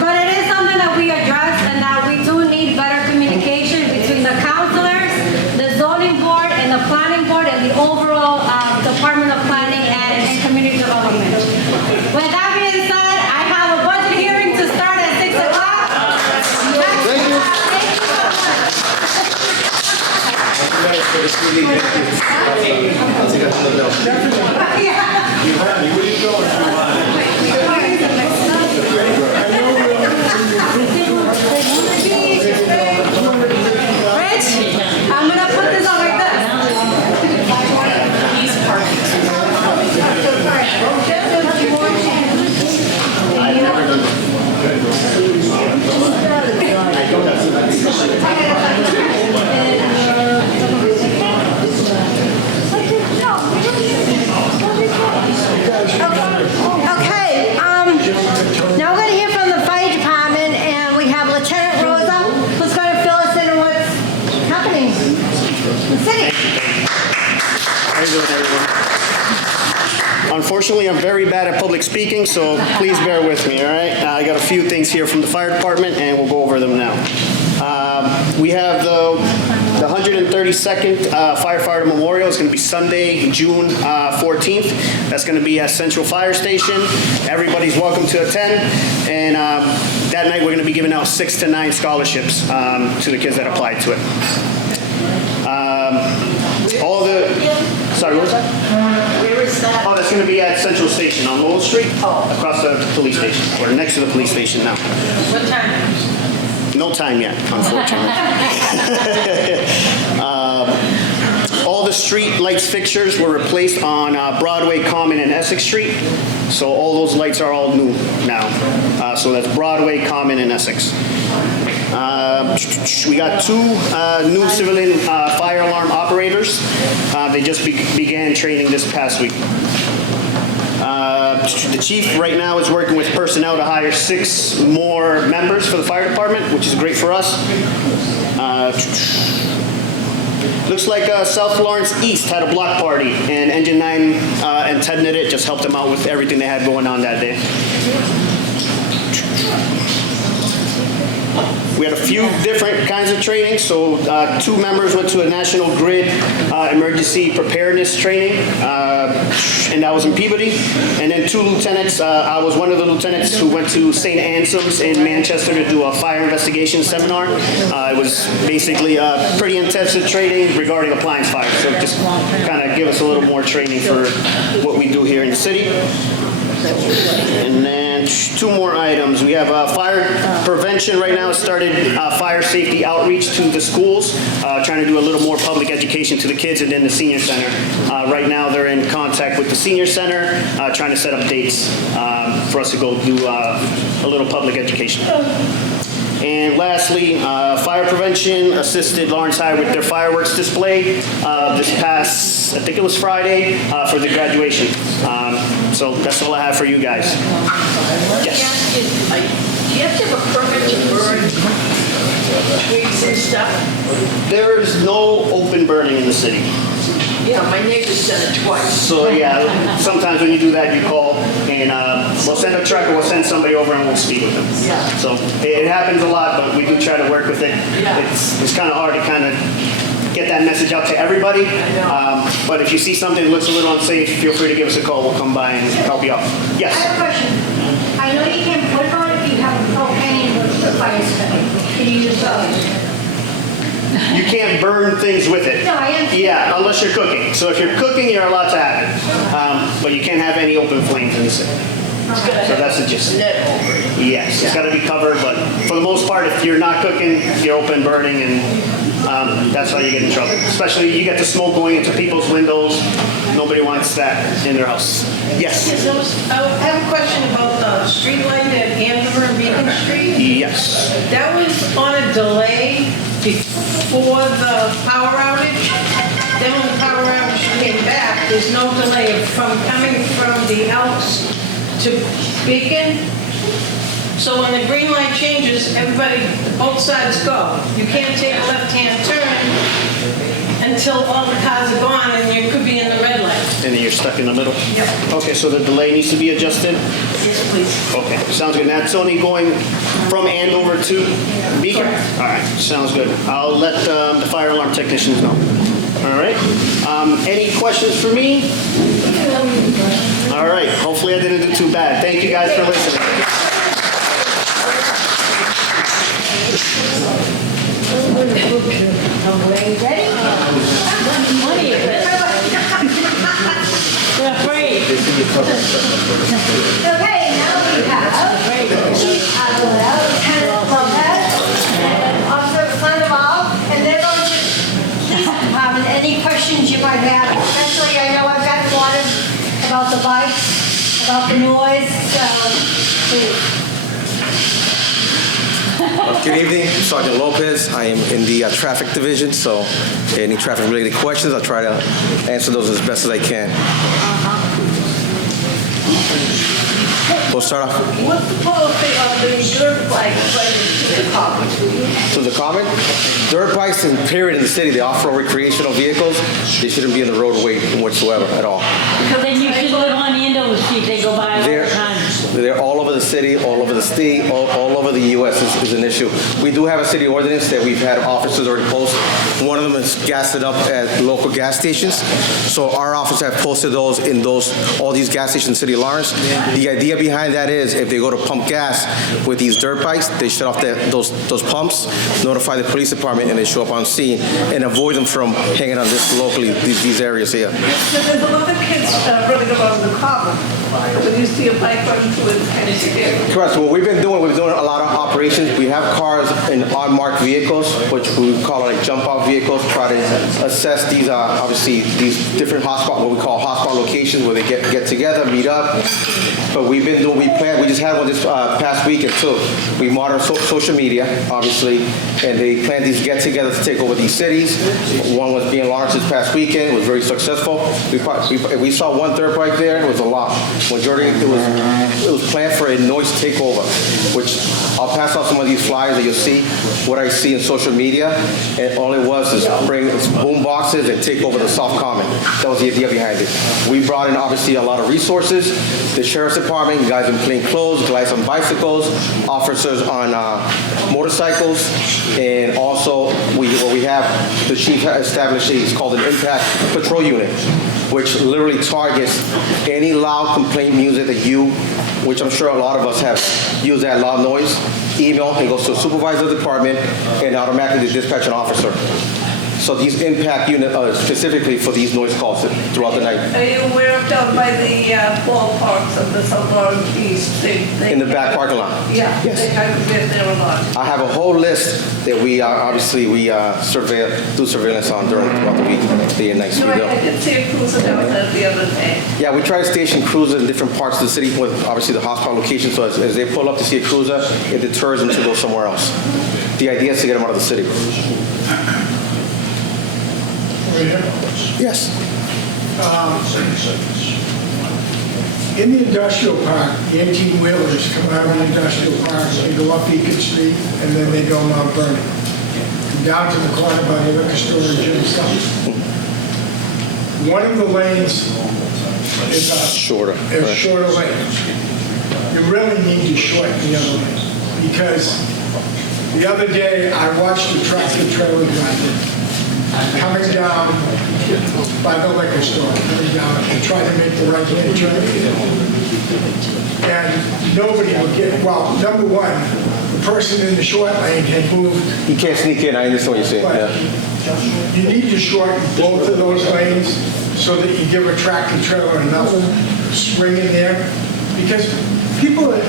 But it is something that we address, and that we do need better communication between the counselors, the zoning board, and the planning board, and the overall Department of Planning and Community Development. With that being said, I have a budget hearing to start at 6 o'clock. Thank you. Thank you so much. Giovanni, where you going, Giovanni? Rich, I'm gonna put this on like this. Unfortunately, I'm very bad at public speaking, so please bear with me, all right? I got a few things here from the fire department, and we'll go over them now. We have the 132nd Firefighter Memorial. It's going to be Sunday, June 14th. That's going to be at Central Fire Station. Everybody's welcome to attend, and that night we're going to be giving out 6 to 9 scholarships to the kids that applied to it. Sorry, what was that? Where is that? Oh, that's going to be at Central Station on Lowell Street, across the police station, or next to the police station now. What time? No time yet, unfortunately. All the street lights fixtures were replaced on Broadway, Common, and Essex Street. So all those lights are all new now. So that's Broadway, Common, and Essex. We got 2 new civilian fire alarm operators. They just began training this past week. The chief right now is working with personnel to hire 6 more members for the fire department, which is great for us. Looks like South Lawrence East had a block party, and Engine 9 and Ted Nidit just helped them out with everything they had going on that day. We had a few different kinds of training. So 2 members went to a National Grid emergency preparedness training, and that was in Peabody. And then 2 lieutenants, I was one of the lieutenants who went to St. Anselm's in Manchester to do a fire investigation seminar. It was basically pretty intensive training regarding appliance fire. So just kind of give us a little more training for what we do here in the city. And then 2 more items. We have fire prevention right now. It started fire safety outreach to the schools, trying to do a little more public education to the kids, and then the senior center. Right now they're in contact with the senior center, trying to set up dates for us to go do a little public education. And lastly, fire prevention assisted Lawrence High with their fireworks display this past, I think it was Friday, for the graduation. So that's all I have for you guys. Yes. Do you have to have a permit to burn twigs and stuff? There is no open burning in the city. Yeah, my neighbor's done it twice. So yeah, sometimes when you do that, you call and we'll send a truck or we'll send somebody over and we'll speak with them. Yeah. So it happens a lot, but we do try to work with it. Yeah. It's kind of hard to kind of get that message out to everybody. But if you see something that looks a little unsafe, feel free to give us a call. We'll come by and help you out. Yes. I have a question. I know you can put it on if you have a propane with the fire escape. Can you use those? You can't burn things with it. No, I understand. Yeah, unless you're cooking. So if you're cooking, you're allowed to have it. But you can't have any open flames in the city. So that's the gist. Yes, it's got to be covered, but for the most part, if you're not cooking, you're open burning, and that's how you get in trouble. Especially you get the smoke going into people's windows. Nobody wants that in their house. Yes. I have a question about the street light at Andover and Beacon Street. Yes. That was on a delay before the power outage. Then when the power outage came back, there's no delay from coming from the Elks to Beacon. So when the green light changes, everybody, both sides go. You can't take a left-hand turn until all the cars are gone and you could be in the red light. And then you're stuck in the middle? Yep. Okay, so the delay needs to be adjusted? Yes, please. Okay, sounds good. That's only going from Andover to Beacon? All right, sounds good. I'll let the fire alarm technicians know. All right. Any questions for me? All right, hopefully I didn't do too bad. Thank you guys for listening. Ready? We're afraid. Okay, now we have Chief Aguilera, Lieutenant Lopez, and Officer Sandoval, and they're going to police department. Any questions you might have, especially I know I've got one about the bikes, about the noise, so please. Good evening, Sergeant Lopez. I am in the traffic division, so any traffic-related questions, I'll try to answer those as best as I can. We'll start off. What's the policy of the dirt bike? the common. To the common, dirt bikes in period in the city, the off-road recreational vehicles, they shouldn't be in the roadway whatsoever at all. Then you should live on Andover Street, they go by all the time. They're all over the city, all over the state, all over the U.S. is an issue. We do have a city ordinance that we've had officers already post. One of them is gassed it up at local gas stations. So our officers have posted those in all these gas stations in City of Lawrence. The idea behind that is if they go to pump gas with these dirt bikes, they shut off those pumps, notify the police department, and they show up on scene and avoid them from hanging on this locally, these areas here. So there's a lot of kids running around the common. When you see a bike running through it, it's kind of scary. Correct. So what we've been doing a lot of operations. We have cars in unmarked vehicles, which we call like jump out vehicles, try to assess these, obviously, these different hotspot, what we call hotspot locations where they get together, meet up. But we just had one this past weekend too. We monitor social media, obviously, and they planned these get-togethers to take over these cities. One was being launched this past weekend. It was very successful. We saw one dirt bike there. It was a lot. Majority, it was planned for a noise takeover, which I'll pass out some of these flyers that you'll see. What I see in social media, and all it was is bring boom boxes and take over the South Common. That was the idea behind it. We brought in obviously a lot of resources. The Sheriff's Department, guys in plain clothes, guys on bicycles, officers on motorcycles, and also we have the chief established. It's called an Impact Patrol Unit, which literally targets any loud complaint music that which I'm sure a lot of us have used that loud noise, email, and goes to a supervisor department and automatically dispatch an officer. So these impact unit specifically for these noise calls throughout the night. Are you aware of down by the ballparks of the South Lawrence East? In the back parking lot? Yeah, Yes. they kind of live there a lot. I have a whole list that we do surveillance on throughout the week, day and night. No, I did see a cruiser down there the other day. Yeah, we try to station cruisers in different parts of the city with obviously the hotspot location. So as they pull up to see a cruiser, it deters them to go somewhere else. The idea is to get them out of the city. Yes. In the industrial park, 18-wheelers come out of the industrial park, they go up Beacon Street, and then they go Mount Vernon. Down to the corner by the liquor store in Jim's House. One of the lanes is shorter lane. You really need to shorten the other lane, because the other day I watched the tractor trailer driver coming down by the liquor store, coming down and trying to make the right-hand turn. And nobody would get, well, number one, the person in the short lane had moved. You can't sneak in, I understand what you're saying. Yeah. You need to shorten both of those lanes so that you give a tractor trailer enough swing in there. Because people are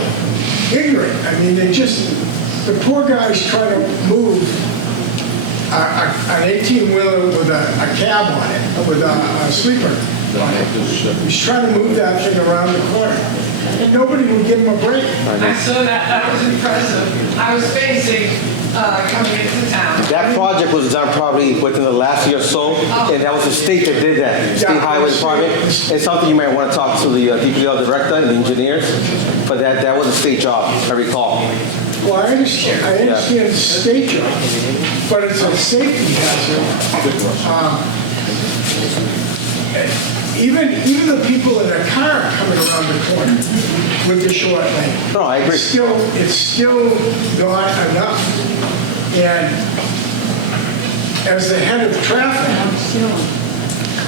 ignorant. I mean, the poor guys try to move an 18-wheeler with a cab on it, with a sleeper on it. He's trying to move that thing around the corner. And nobody would give him a break. I saw that. That was impressive. I was facing coming into town. That project was done probably within the last year or so, and that was the state that did that, State Highway Department. It's something you might want to talk to the DPW director and the engineers, but that was a state job, I recall. Well, I understand the state job, but it's a safety hazard. Even the people in a car coming around the corner with the short lane. No, I agree. It's still not enough. And as the head of traffic,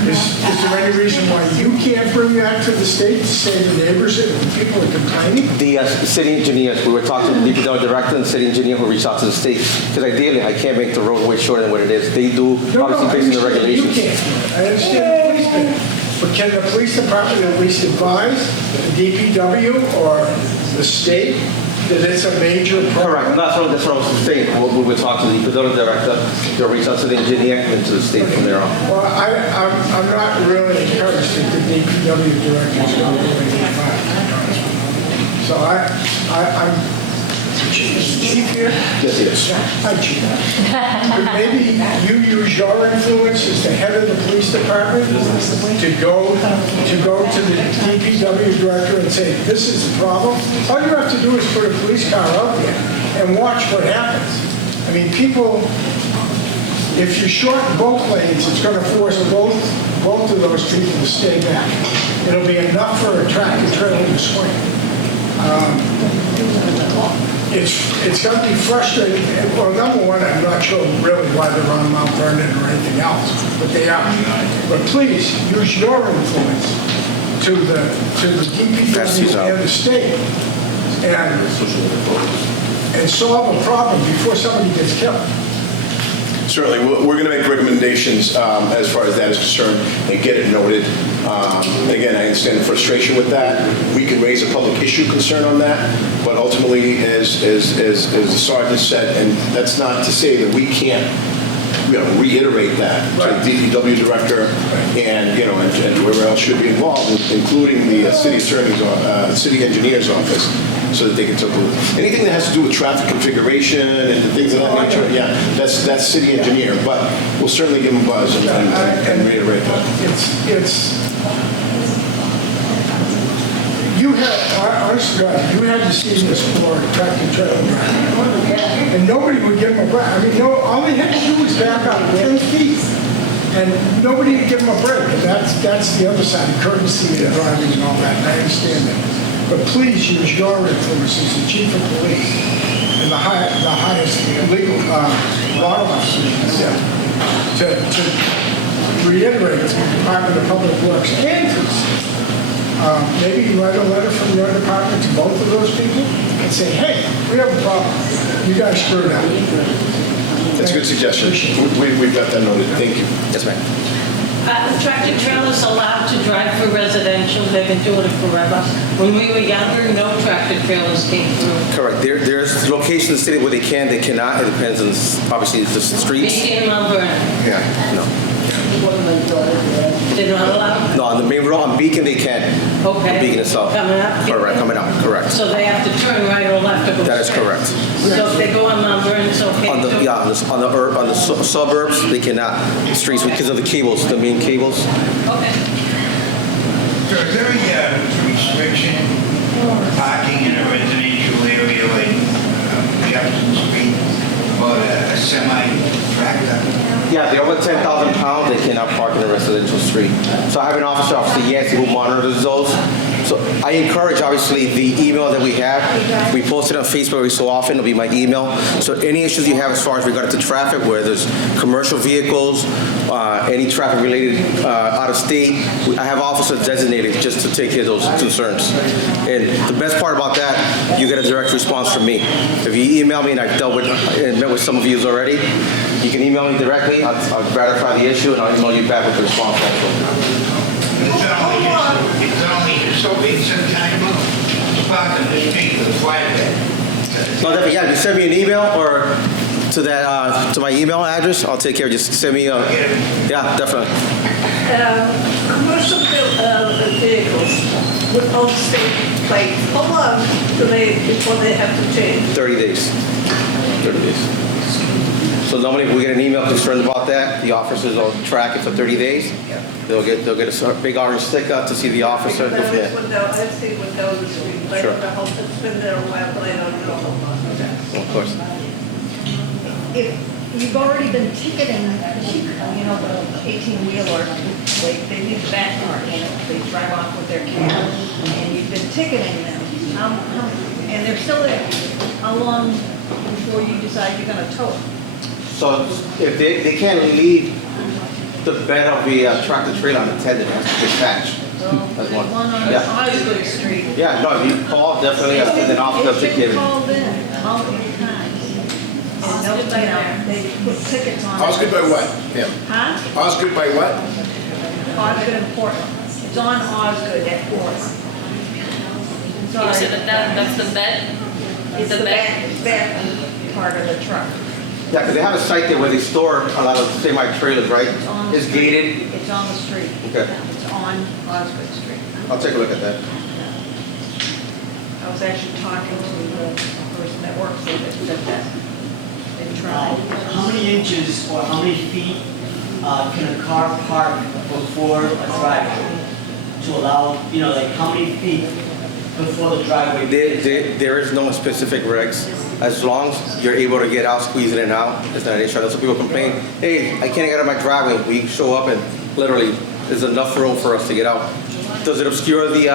is there any reason why you can't bring that to the state to say the neighbors and people are complaining? The city engineers, we were talking to the DPW director and the city engineer who reached out to the state, because ideally I can't make the roadway shorter than what it is. They do, obviously based on the regulations. You can't. I understand the policeman. But can the police department at least advise the DPW or the state that it's a major problem? Correct. That's what I was saying. We would talk to the DPW director, they'll reach out to the engineer and to the state from there on. Well, I'm not really encouraged that the DPW director is going to do anything about it. So I'm chief here? Yes, yes. Hi, chief. But maybe you use your influence as the head of the police department to go to the DPW director and say, this is the problem. All you have to do is put a police car out there and watch what happens. I mean, people, if you shorten both lanes, it's going to force both of those people to stay back. It'll be enough for a tractor trailer to swing. It's going to be frustrating. Well, number one, I'm not sure really why they're on Mount Vernon or anything else, but they are. But please use your influence to the DPW and the state and solve a problem before somebody gets killed. Certainly, we're going to make recommendations as far as that is concerned and get it noted. Again, I understand the frustration with that. We can raise a public issue concern on that, but ultimately, as the sergeant said, and that's not to say that we can't reiterate that to the DPW director and and whoever else should be involved, including the city attorney's city engineer's office, so that they can take a look. Anything that has to do with traffic configuration and things of that nature, yeah, that's city engineer. But we'll certainly give them a buzz and reiterate that. You had to see this for tractor trailer driving, and nobody would give them a break. I mean, all they had to do was back up 10 feet, and nobody would give them a break. And that's the other side, courtesy of driving and all that. And I understand that, but please use your influence as the chief of police and the highest legal law officer to reiterate to the Department of Public Works and to the city. Maybe you write a letter from your department to both of those people and say, hey, we have a problem. You guys screwed up. That's a good suggestion. We've got that noted. Thank you. Yes, ma'am. Tractor trailers allowed to drive for residential. They've been doing it forever. When we were younger, no tractor trailers came through. Correct. There's locations in the city where they can, they cannot. It depends on, obviously, the streets. Beacon and Mount Vernon. Yeah, no. They're not allowed? No, on the main road, on Beacon, they can. Okay. On Beacon itself. Coming up? Correct, coming up, correct. So they have to turn right or left to go That is straight? correct. So if they go on Mount Vernon, it's okay? On the, yeah, on the suburbs, they cannot. Streets, because of the cables, the main cables. Okay. So is there a restriction parking in a residential area like Jefferson Street or a semi-tractor? Yeah, they're over 10,000 pounds, they cannot park in a residential street. So I have an officer, Officer Yancey, who monitors those. So I encourage, obviously, the email that we have. We post it on Facebook every so often. It'll be my email. So any issues you have as far as regarding to traffic, where there's commercial vehicles, any traffic related out of state, I have officers designated just to take care of those concerns. And the best part about that, you get a direct response from me. If you email me, and I've dealt with and met with some of you already, you can email me directly. I'll ratify the issue, and I'll email you back with the response also. It's only so big sometimes park on the street with a flatbed. No, definitely, yeah, you send me an email or to that, to my email address, I'll take care of it. Just send me, yeah, definitely. Commercial vehicles with old state plates, how long before they have to change? 30 days. 30 days. So normally if we get an email concerned about that, the officers will track it for 30 days. They'll get a big orange sticker to see the officer. I've seen windows, Sure. it's been there a while, but I don't know. Of course. If you've already been ticketing, the 18-wheeler, they need the back car, they drive off with their cab, and you've been ticketing them, and they're still there. How long before you decide you're gonna tow it? So if they can't leave the bed of the tractor trailer unattended, it has to be attached. That's one. One on Yeah. Osgood Street. Yeah, no, if you call, definitely, and then I'll take care of It's been it. called in multiple times. And nobody, they put tickets on. Osgood by what? Yeah. Huh? Osgood by what? Osgood and Portland. It's on Osgood at Portland. You said that's the bed? It's the back part of the truck. Yeah, because they have a site there where they store a lot of semi-trailers, right? It's on the It's street. gated. It's on the street. Okay. It's on Osgood Street. I'll take a look at that. I was actually talking to the person that works there that said that they tried. How many inches or how many feet can a car park before a driveway to allow, like how many feet before the driveway. There is no specific regs. As long as you're able to get out, squeeze in and out, it's not an issue. Some people complain, hey, I can't get out of my driveway. We show up and literally there's enough room for us to get out. Does it obscure the,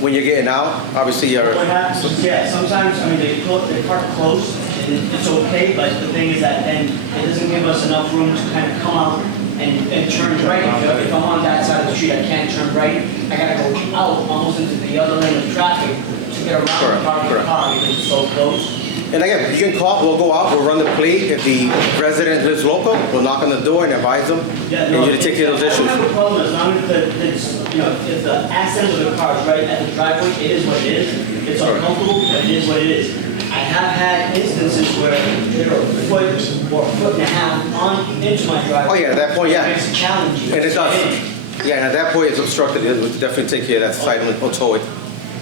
when you're getting out? Obviously you're... What happens, yeah, sometimes, I mean, they park close, and it's okay, but the thing is that then it doesn't give us enough room to kind of come out and turn right. If I'm on that side of the street, I can't turn right. I gotta go out almost into the other lane of traffic to get around the parking car because it's so close. And again, you can call, we'll go out, we'll run the plate. If the resident lives local, we'll knock on the door and advise them, and you take care of those issues. I don't have a problem as long as if the accent of the car is right at the driveway, it is what it is. It's uncomfortable, but it is what it is. I have had instances where they're a foot or a foot and a half on into my driveway. Oh yeah, at that point, yeah. It's challenging. And it does. Yeah, and at that point it's obstructed, it would definitely take care of that side and we'll tow it.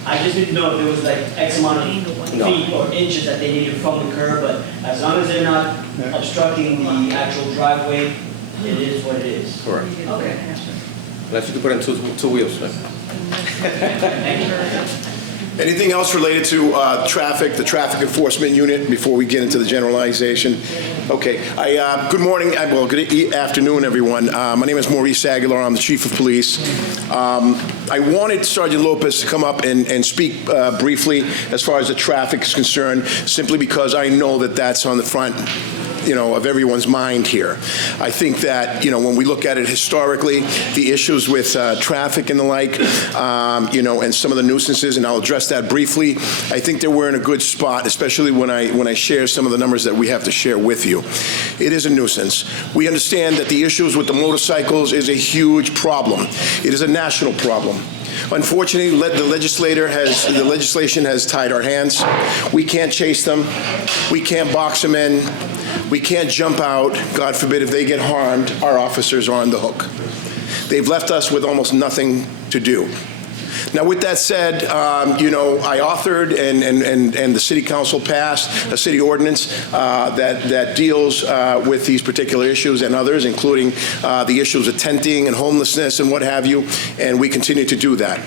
I just didn't know if there was like X amount of feet or inches that they needed from the curb, but as long as they're not obstructing the actual driveway, it is what it is. Correct. Okay. Unless you can put in two wheels. Right? Anything else related to traffic, the traffic enforcement unit, before we get into the generalization? Okay. Good morning, well, good afternoon, everyone. My name is Maurice Aguilar. I'm the Chief of Police. I wanted Sergeant Lopez to come up and speak briefly as far as the traffic is concerned, simply because I know that that's on the front of everyone's mind here. I think that, when we look at it historically, the issues with traffic and the like, and some of the nuisances, and I'll address that briefly, I think that we're in a good spot, especially when I share some of the numbers that we have to share with you. It is a nuisance. We understand that the issues with the motorcycles is a huge problem. It is a national problem. Unfortunately, the legislation has tied our hands. We can't chase them. We can't box them in. We can't jump out. God forbid if they get harmed, our officers are on the hook. They've left us with almost nothing to do. Now, with that said, I authored and the City Council passed a city ordinance that deals with these particular issues and others, including the issues of tenting and homelessness and what have you, and we continue to do that.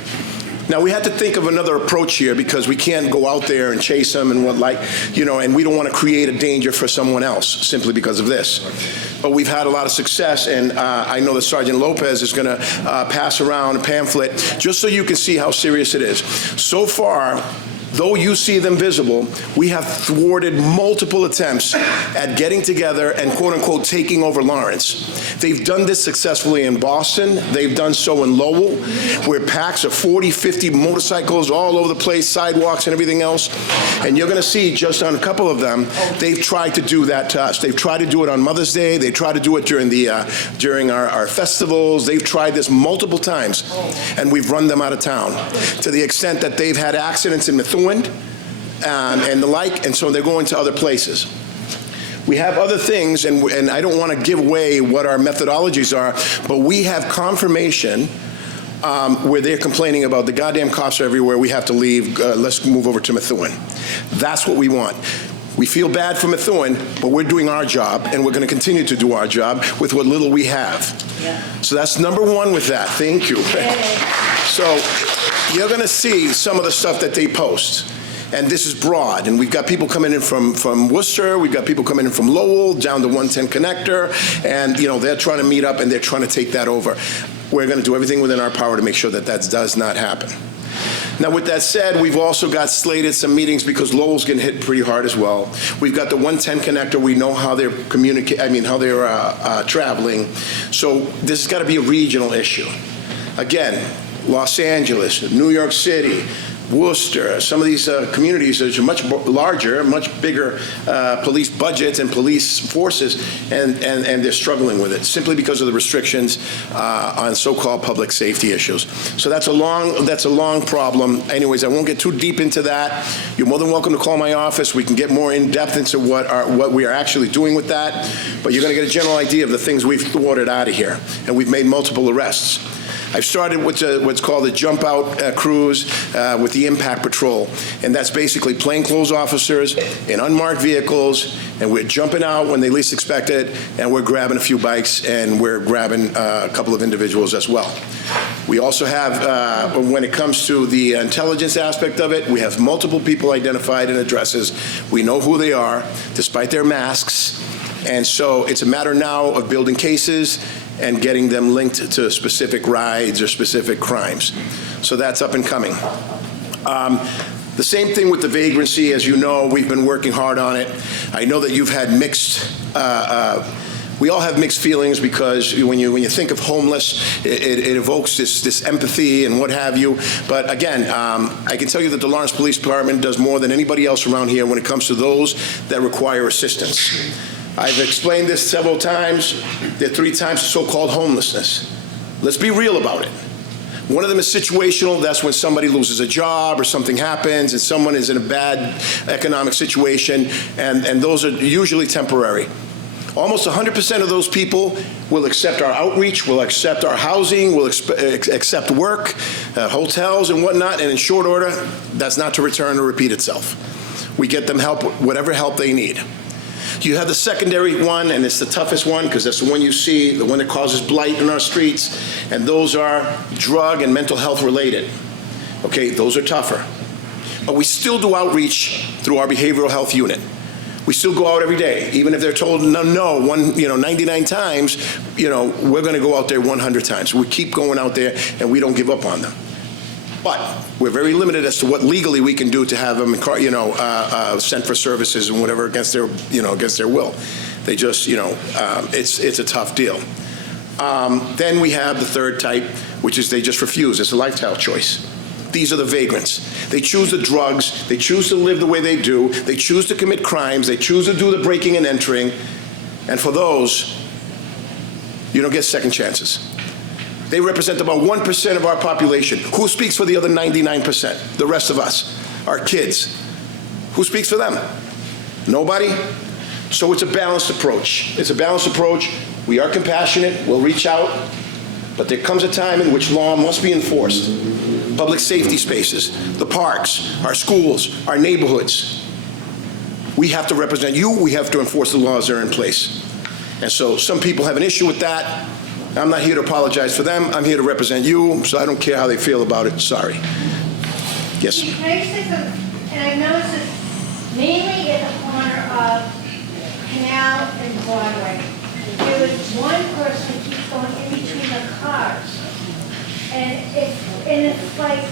Now, we had to think of another approach here because we can't go out there and chase them and and we don't want to create a danger for someone else simply because of this. But we've had a lot of success, and I know that Sergeant Lopez is going to pass around a pamphlet just so you can see how serious it is. So far, though you see them visible, we have thwarted multiple attempts at getting together and quote-unquote taking over Lawrence. They've done this successfully in Boston. They've done so in Lowell, where packs of 40, 50 motorcycles all over the place, sidewalks and everything else. And you're going to see just on a couple of them, they've tried to do that to us. They've tried to do it on Mother's Day. They tried to do it during our festivals. They've tried this multiple times, and we've run them out of town to the extent that they've had accidents in Methuen and the like, and so they're going to other places. We have other things, and I don't want to give away what our methodologies are, but we have confirmation where they're complaining about the goddamn cops are everywhere, we have to leave, let's move over to Methuen. That's what we want. We feel bad for Methuen, but we're doing our job, and we're going to continue to do our job with what little we have. Yeah. So that's number one with that. Thank you. So you're going to see some of the stuff that they post. And this is broad, and we've got people coming in from Worcester, we've got people coming in from Lowell, down to 110 Connector, and they're trying to meet up and they're trying to take that over. We're going to do everything within our power to make sure that does not happen. Now, with that said, we've also got slated some meetings because Lowell's getting hit pretty hard as well. We've got the 110 Connector. We know how they're traveling. So this has got to be a regional issue. Again, Los Angeles, New York City, Worcester, some of these communities are much larger, much bigger police budgets and police forces, and they're struggling with it simply because of the restrictions on so-called public safety issues. So that's a long problem. Anyways, I won't get too deep into that. You're more than welcome to call my office. We can get more in depth into what we are actually doing with that. But you're going to get a general idea of the things we've thwarted out of here, and we've made multiple arrests. I've started with what's called the jump out cruise with the Impact Patrol, and that's basically plainclothes officers in unmarked vehicles, and we're jumping out when they least expect it, and we're grabbing a few bikes, and we're grabbing a couple of individuals as well. We also have, when it comes to the intelligence aspect of it, we have multiple people identified in addresses. We know who they are, despite their masks. And so it's a matter now of building cases and getting them linked to specific rides or specific crimes. So that's up and coming. The same thing with the vagrancy. As you know, we've been working hard on it. I know that you've had mixed, we all have mixed feelings because when you think of homeless, it evokes this empathy and what have you. But again, I can tell you that the Lawrence Police Department does more than anybody else around here when it comes to those that require assistance. I've explained this several times. There are 3 types of so-called homelessness. Let's be real about it. One of them is situational. That's when somebody loses a job or something happens and someone is in a bad economic situation, and those are usually temporary. Almost 100% of those people will accept our outreach, will accept our housing, will accept work, hotels and whatnot, and in short order, that's not to return or repeat itself. We get them help, whatever help they need. You have the secondary one, and it's the toughest one because that's the one you see, the one that causes blight in our streets, and those are drug and mental health related. Okay, those are tougher. But we still do outreach through our behavioral health unit. We still go out every day, even if they're told no 99 times, we're going to go out there 100 times. We keep going out there, and we don't give up on them. But we're very limited as to what legally we can do to have them, sent for services and whatever against their will. They just, it's a tough deal. Then we have the third type, which is they just refuse. It's a lifestyle choice. These are the vagrants. They choose the drugs. They choose to live the way they do. They choose to commit crimes. They choose to do the breaking and entering. And for those, you don't get second chances. They represent about 1% of our population. Who speaks for the other 99%? The rest of us, our kids. Who speaks for them? Nobody? So it's a balanced approach. It's a balanced approach. We are compassionate. We'll reach out. But there comes a time in which law must be enforced. Public safety spaces, the parks, our schools, our neighborhoods. We have to represent you. We have to enforce the laws that are in place. And so some people have an issue with that. I'm not here to apologize for them. I'm here to represent you, so I don't care how they feel about it. Sorry. Yes? Can I say something? And I noticed this mainly at the corner of Canal and Broadway. There was one person who keeps going in between the cars. And it's like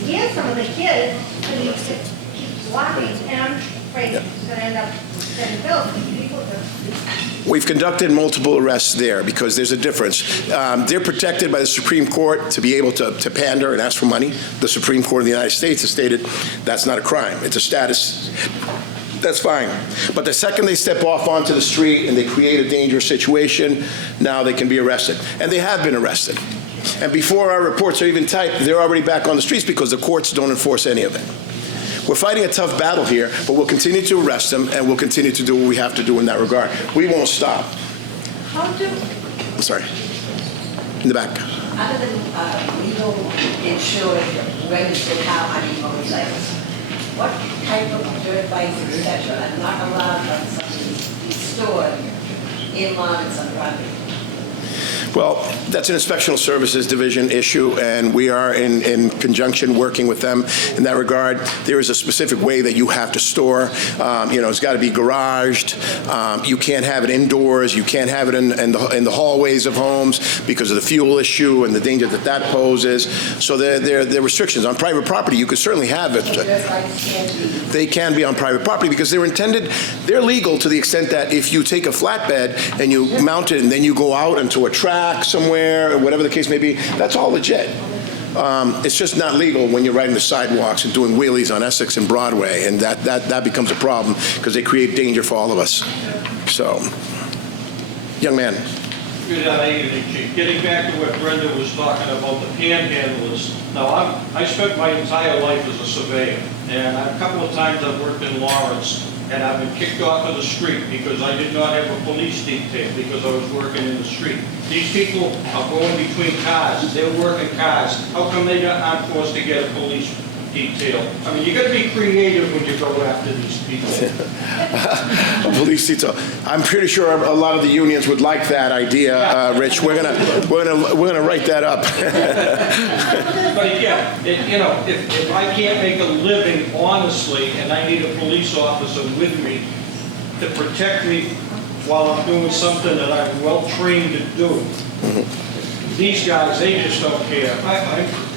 scares some of the kids, and he just keeps walking, and I'm afraid he's gonna end up getting killed. We've conducted multiple arrests there because there's a difference. They're protected by the Supreme Court to be able to pander and ask for money. The Supreme Court of the United States has stated that's not a crime. It's a status. That's fine. But the second they step off onto the street and they create a dangerous situation, now they can be arrested. And they have been arrested. And before our reports are even typed, they're already back on the streets because the courts don't enforce any of it. We're fighting a tough battle here, but we'll continue to arrest them, and we'll continue to do what we have to do in that regard. We won't stop. I'm sorry. In the back. Other than legal, insured, registered car on motorcycles, what type of dirt bikes, etc., are not allowed on something to be stored in lawns on property? Well, that's an Inspectional Services Division issue, and we are in conjunction working with them in that regard. There is a specific way that you have to store. It's got to be garaged. You can't have it indoors. You can't have it in the hallways of homes because of the fuel issue and the danger that poses. So there are restrictions. On private property, you could certainly have it. They can be on private property because they're legal to the extent that if you take a flatbed and you mount it and then you go out into a track somewhere, or whatever the case may be, that's all legit. It's just not legal when you're riding the sidewalks and doing wheelies on Essex and Broadway, and that becomes a problem because they create danger for all of us. So, young man. Good evening, Chief. Getting back to what Brenda was talking about, the panhandlers. Now, I spent my entire life as a surveyor, and a couple of times I've worked in Lawrence, and I've been kicked off of the street because I did not have a police detail because I was working in the street. These people are going between cars. They're working cars. How come they aren't forced to get a police detail. I mean, you gotta be creative when you go after these people. A police detail. I'm pretty sure a lot of the unions would like that idea, Rich. We're gonna write that up. But again, if I can't make a living honestly, and I need a police officer with me to protect me while I'm doing something that I'm well-trained to do, these guys, they just don't care.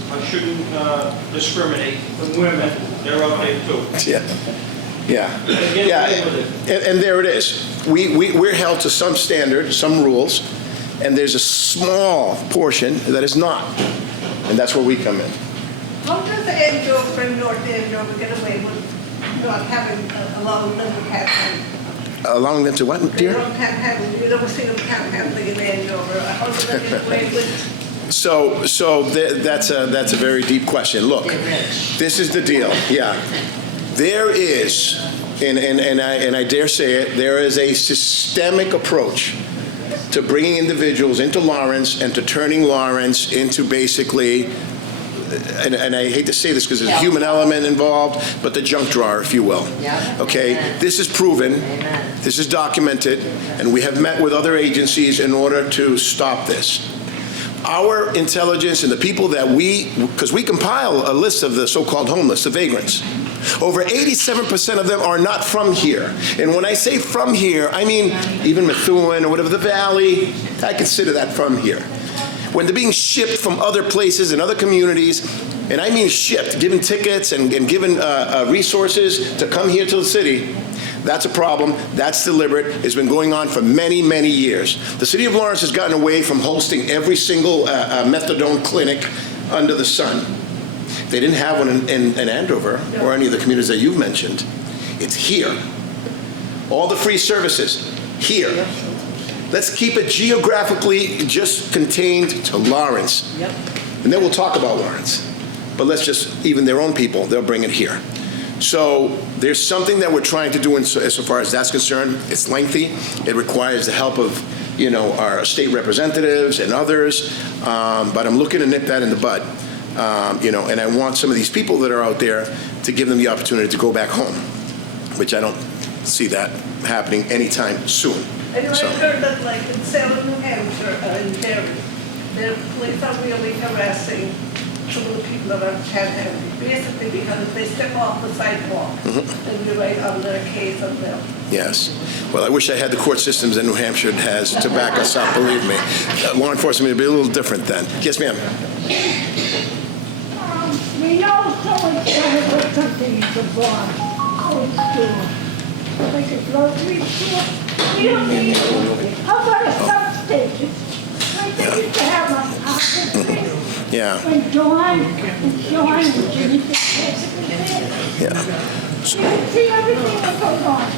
I shouldn't discriminate with women. They're out there too. And there it is. We're held to some standard, some rules, and there's a small portion that is not, and that's where we come in. How does the Andover and North Andover get away with not having allowing them to have? Allowing them to what, dear? They don't have, you don't see them panhandling in Andover. How do they get away with? So that's a very deep question. Look, this is the deal. Yeah, there is, and I dare say it, there is a systemic approach to bringing individuals into Lawrence and to turning Lawrence into basically, and I hate to say this because there's a human element involved, but the junk drawer, if you will. Okay, this is proven, this is documented, and we have met with other agencies in order to stop this. Our intelligence and the people that because we compile a list of the so-called homeless, the vagrants. Over 87% of them are not from here. And when I say from here, I mean even Methuen or whatever, the valley, I consider that from here. When they're being shipped from other places and other communities, and I mean shipped, given tickets and given resources to come here to the city, that's a problem. That's deliberate. It's been going on for many, many years. The city of Lawrence has gotten away from hosting every single methadone clinic under the sun. They didn't have one in Andover or any of the communities that you've mentioned. It's here. All the free services, here. Let's keep it geographically just contained to Lawrence. And then we'll talk about Lawrence. But let's just, even their own people, they'll bring it here. So there's something that we're trying to do as far as that's concerned. It's lengthy. It requires the help of, our state representatives and others. But I'm looking to nip that in the bud. And I want some of these people that are out there to give them the opportunity to go back home, which I don't see that happening anytime soon. And I heard that like in Salem, New Hampshire, in Derry, the police are really harassing some of the people that are panhandling, basically because they step off the sidewalk and you're right under a case of them. Yes. Well, I wish I had the court systems that New Hampshire has to back us up, believe me. Law enforcement would be a little different then. Yes, ma'am. We know someone's trying to put something in the barn, close to like a grocery store. We don't need it. How about a substation? I think you should have an office. Yeah. When Dawn and Sean and Jimmy basically Yeah. you can see everything that goes on.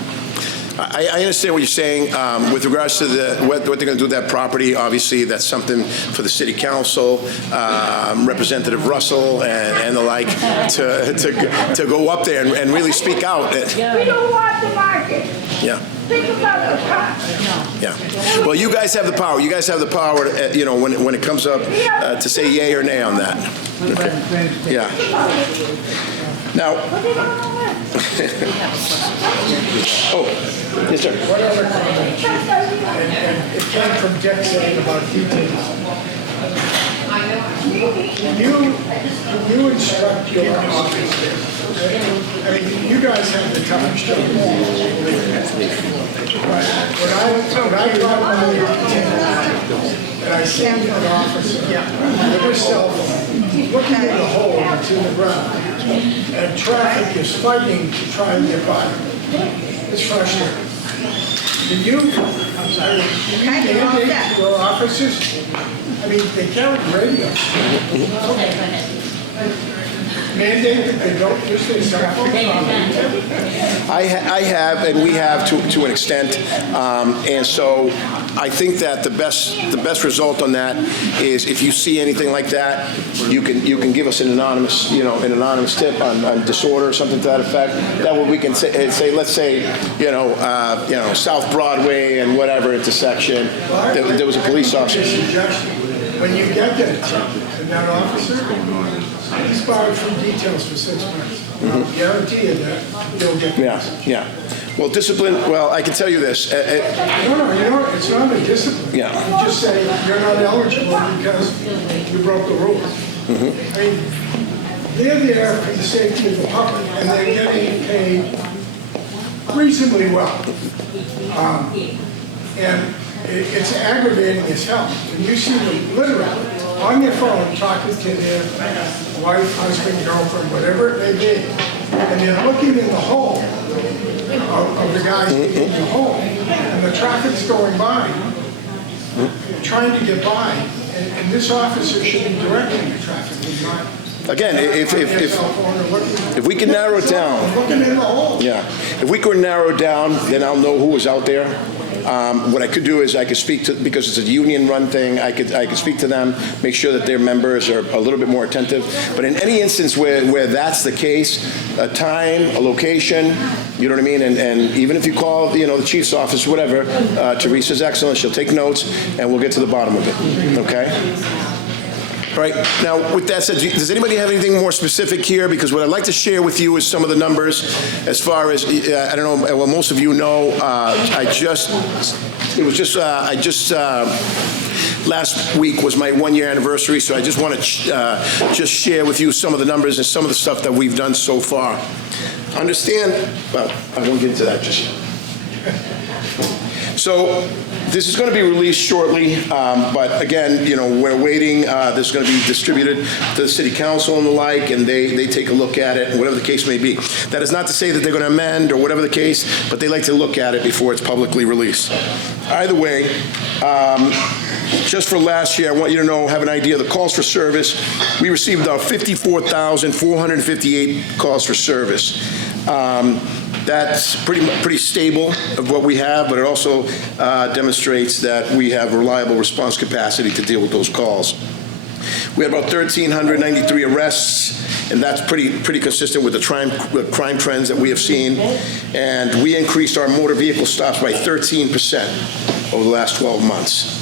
I understand what you're saying. With regards to what they're going to do with that property, obviously that's something for the city council, Representative Russell and the like, to go up there and really speak out. We don't want the market. Yeah. Think about the cost. Yeah. Well, you guys have the power. You guys have the power, when it comes up to say yay or nay on that. Okay. Yeah. Now. Oh, yes, sir. Whatever comment, and it came from Dick saying about details. You instruct your officers. I mean, you guys have the time. When I drive by the and I see an officer with his cell phone looking at a hole that's in the ground, and traffic is fighting to try and get by. It's frustrating. Do you mandate your officers? I mean, they carry radio. Mandate that they don't use their cell phones? I have, and we have to an extent, and so I think that the best result on that is if you see anything like that, you can give us an anonymous tip on disorder or something to that effect. That way we can say let's say South Broadway and whatever intersection there was a police officer. When you get that tip, and that officer, He's borrowed from details for 6 months. I'll guarantee you that you'll get Yeah, yeah. Well, discipline, well, I can tell you this. No, it's not a discipline. Yeah. You just say you're not eligible because you broke the rules. I mean, they're there for the safety of the public, and they're getting paid reasonably well. And it's aggravating as hell. And you see them literally on your phone talking to their wife, husband, girlfriend, whatever it may be, and they're looking in the hole of the guys in the hole, and the traffic's going by, trying to get by, and this officer should be directing the traffic, not. Again, if we can narrow it down, yeah, if we could narrow it down, then I'll know who was out there. What I could do is I could speak to, because it's a union-run thing, I could speak to them, make sure that their members are a little bit more attentive. But in any instance where that's the case, a time, a location, you know what I mean, and even if you call, the chief's office, whatever, Teresa's excellent, she'll take notes, and we'll get to the bottom of it. Okay? All right, now with that said, does anybody have anything more specific here? Because what I'd like to share with you is some of the numbers as far as, I don't know, well, most of you know, last week was my 1-year anniversary, so I just want to just share with you some of the numbers and some of the stuff that we've done so far. Understand, well, I won't get into that just yet. So this is going to be released shortly, but again, we're waiting. This is going to be distributed to the city council and the like, and they take a look at it, whatever the case may be. That is not to say that they're going to amend or whatever the case, but they like to look at it before it's publicly released. Either way, just for last year, I want you to know, have an idea of the calls for service. We received about 54,458 calls for service. That's pretty stable of what we have, but it also demonstrates that we have reliable response capacity to deal with those calls. We had about 1,393 arrests, and that's pretty consistent with the crime trends that we have seen. And we increased our motor vehicle stops by 13% over the last 12 months.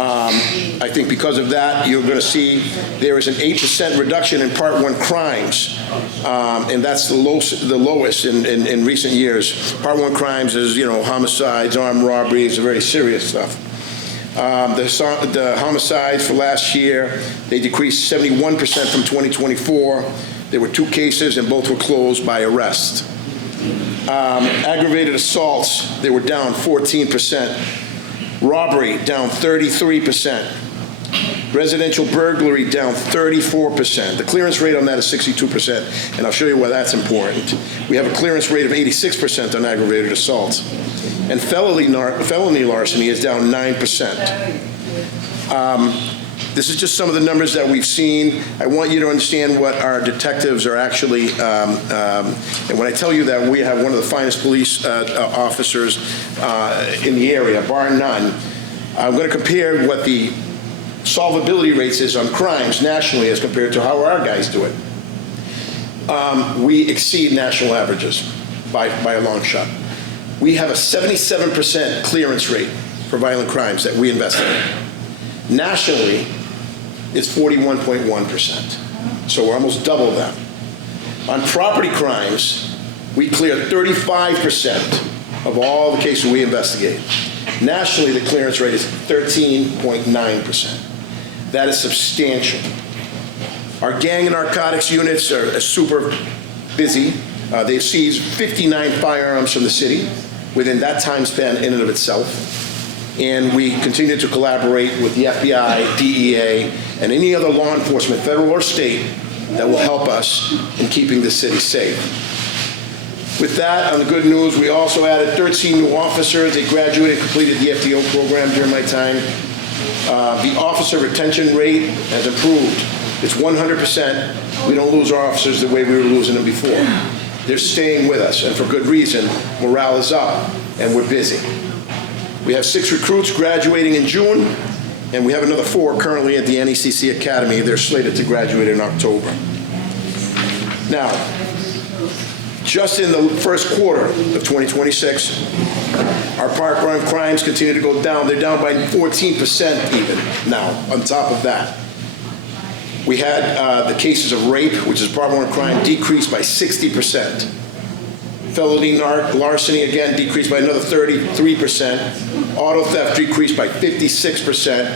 I think because of that, you're going to see there is an 8% reduction in Part 1 crimes, and that's the lowest in recent years. Part 1 crimes is, homicides, armed robberies, very serious stuff. The homicides for last year, they decreased 71% from 2024. There were 2 cases, and both were closed by arrest. Aggravated assaults, they were down 14%. Robbery, down 33%. Residential burglary, down 34%. The clearance rate on that is 62%, and I'll show you why that's important. We have a clearance rate of 86% on aggravated assaults. And felony larceny is down 9%. This is just some of the numbers that we've seen. I want you to understand what our detectives are actually, and when I tell you that we have one of the finest police officers in the area, bar none, I'm going to compare what the solvability rates is on crimes nationally as compared to how our guys do it. We exceed national averages by a long shot. We have a 77% clearance rate for violent crimes that we investigate. Nationally, it's 41.1%. So we're almost double that. On property crimes, we clear 35% of all the cases we investigate. Nationally, the clearance rate is 13.9%. That is substantial. Our gang and narcotics units are super busy. They've seized 59 firearms from the city within that time span in and of itself. And we continue to collaborate with the FBI, DEA, and any other law enforcement, federal or state, that will help us in keeping the city safe. With that, on the good news, we also added 13 new officers. They graduated and completed the FTO program during my time. The officer retention rate has improved. It's 100%. We don't lose our officers the way we were losing them before. They're staying with us, and for good reason. Morale is up, and we're busy. We have 6 recruits graduating in June, and we have another 4 currently at the NECC Academy. They're slated to graduate in October. Now, just in the first quarter of 2026, our park run crimes continue to go down. They're down by 14% even now, on top of that. We had the cases of rape, which is part one crime, decreased by 60%. Felony larceny, again, decreased by another 33%. Auto theft decreased by 56%.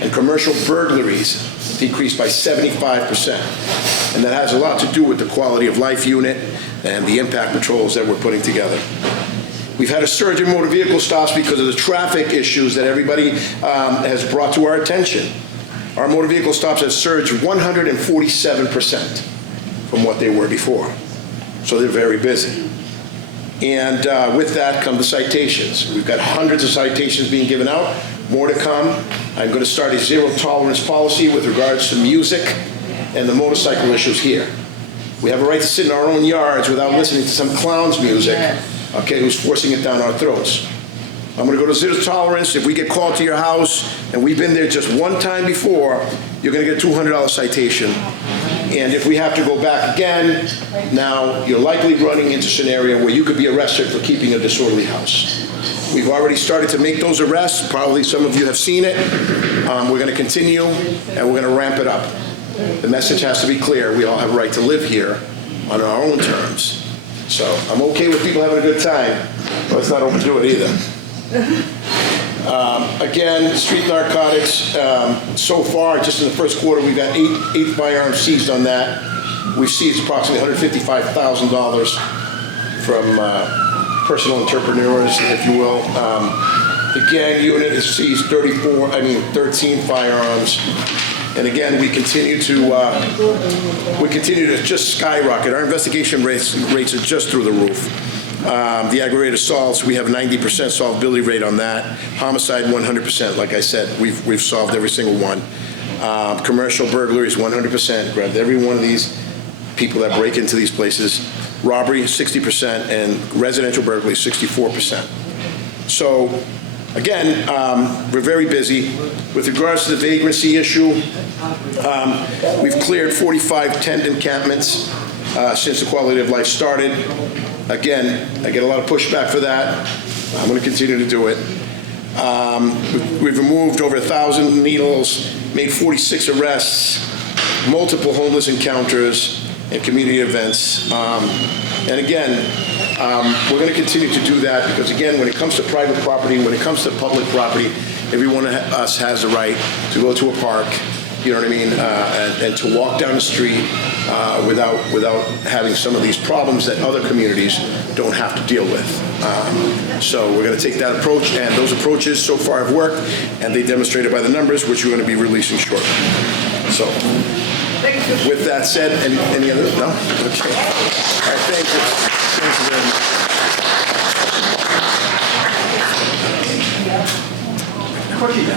And commercial burglaries decreased by 75%. And that has a lot to do with the quality of life unit and the impact patrols that we're putting together. We've had a surge in motor vehicle stops because of the traffic issues that everybody has brought to our attention. Our motor vehicle stops have surged 147% from what they were before. So they're very busy. And with that come the citations. We've got hundreds of citations being given out, more to come. I'm going to start a zero tolerance policy with regards to music and the motorcycle issues here. We have a right to sit in our own yards without listening to some clown's music, okay, who's forcing it down our throats. I'm going to go to zero tolerance. If we get called to your house and we've been there just one time before, you're going to get a $200 citation. And if we have to go back again, now you're likely running into a scenario where you could be arrested for keeping a disorderly house. We've already started to make those arrests. Probably some of you have seen it. We're going to continue, and we're going to ramp it up. The message has to be clear. We all have a right to live here on our own terms. So I'm okay with people having a good time, but let's not overdo it either. Again, street narcotics, so far, just in the first quarter, we've got eight firearms seized on that. We've seized approximately $155,000 from personal entrepreneurs, if you will. The gang unit has seized 13 firearms. And again, we continue to just skyrocket. Our investigation rates are just through the roof. The aggravated assaults, we have a 90% solvability rate on that. Homicide, 100%. Like I said, we've solved every single one. Commercial burglaries, 100%. Grabbed every one of these people that break into these places. Robbery, 60%, and residential burglary, 64%. So, again, we're very busy. With regards to the vagrancy issue, we've cleared 45 tent encampments since the quality of life started. Again, I get a lot of pushback for that. I'm going to continue to do it. We've removed over 1,000 needles, made 46 arrests, multiple homeless encounters, and community events. And again, we're going to continue to do that because, again, when it comes to private property, when it comes to public property, every one of us has the right to go to a park, you know what I mean, and to walk down the street without having some of these problems that other communities don't have to deal with. So we're going to take that approach, and those approaches so far have worked, and they demonstrated by the numbers, which we're going to be releasing shortly. So, with that said, any other? No? Okay. All right, thank you. Thank you very much.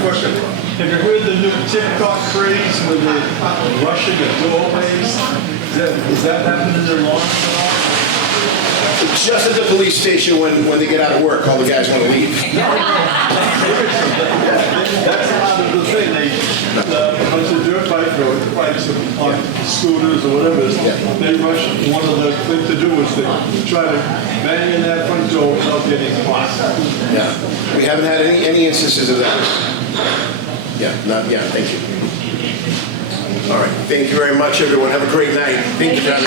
Question. Have you heard the new TikTok craze with the rushing the doorways? Is that happening in Lawrence at all? Just at the police station when they get out of work, all the guys want to leave. That's part of the thing. They a bunch of dirt bikes on scooters or whatever it is, they rush. One of the things to do is to try to bang in that front door without getting caught. Yeah, we haven't had any instances of that. Yeah, not yet. Thank you. All right. Thank you very much, everyone. Have a great night. Thank you, John.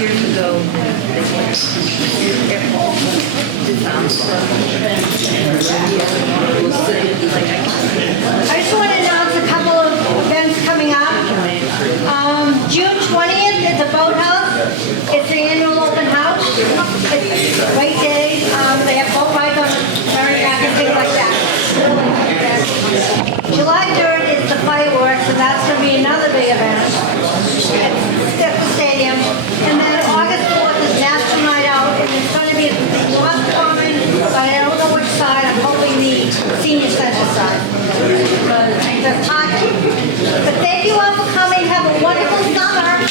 Years ago, I just want to announce a couple of events coming up. June 20th at the Boathouse. It's the annual open house. It's a great day. They have boat rides on merry-go-round and things like that. July 3rd is the fireworks, and that's going to be another big event at the stadium. And then August 4th is National Night Out, and it's going to be at North Common, but I don't know which side. I'm hoping the senior center side. The parking. But thank you all for coming. Have a wonderful summer.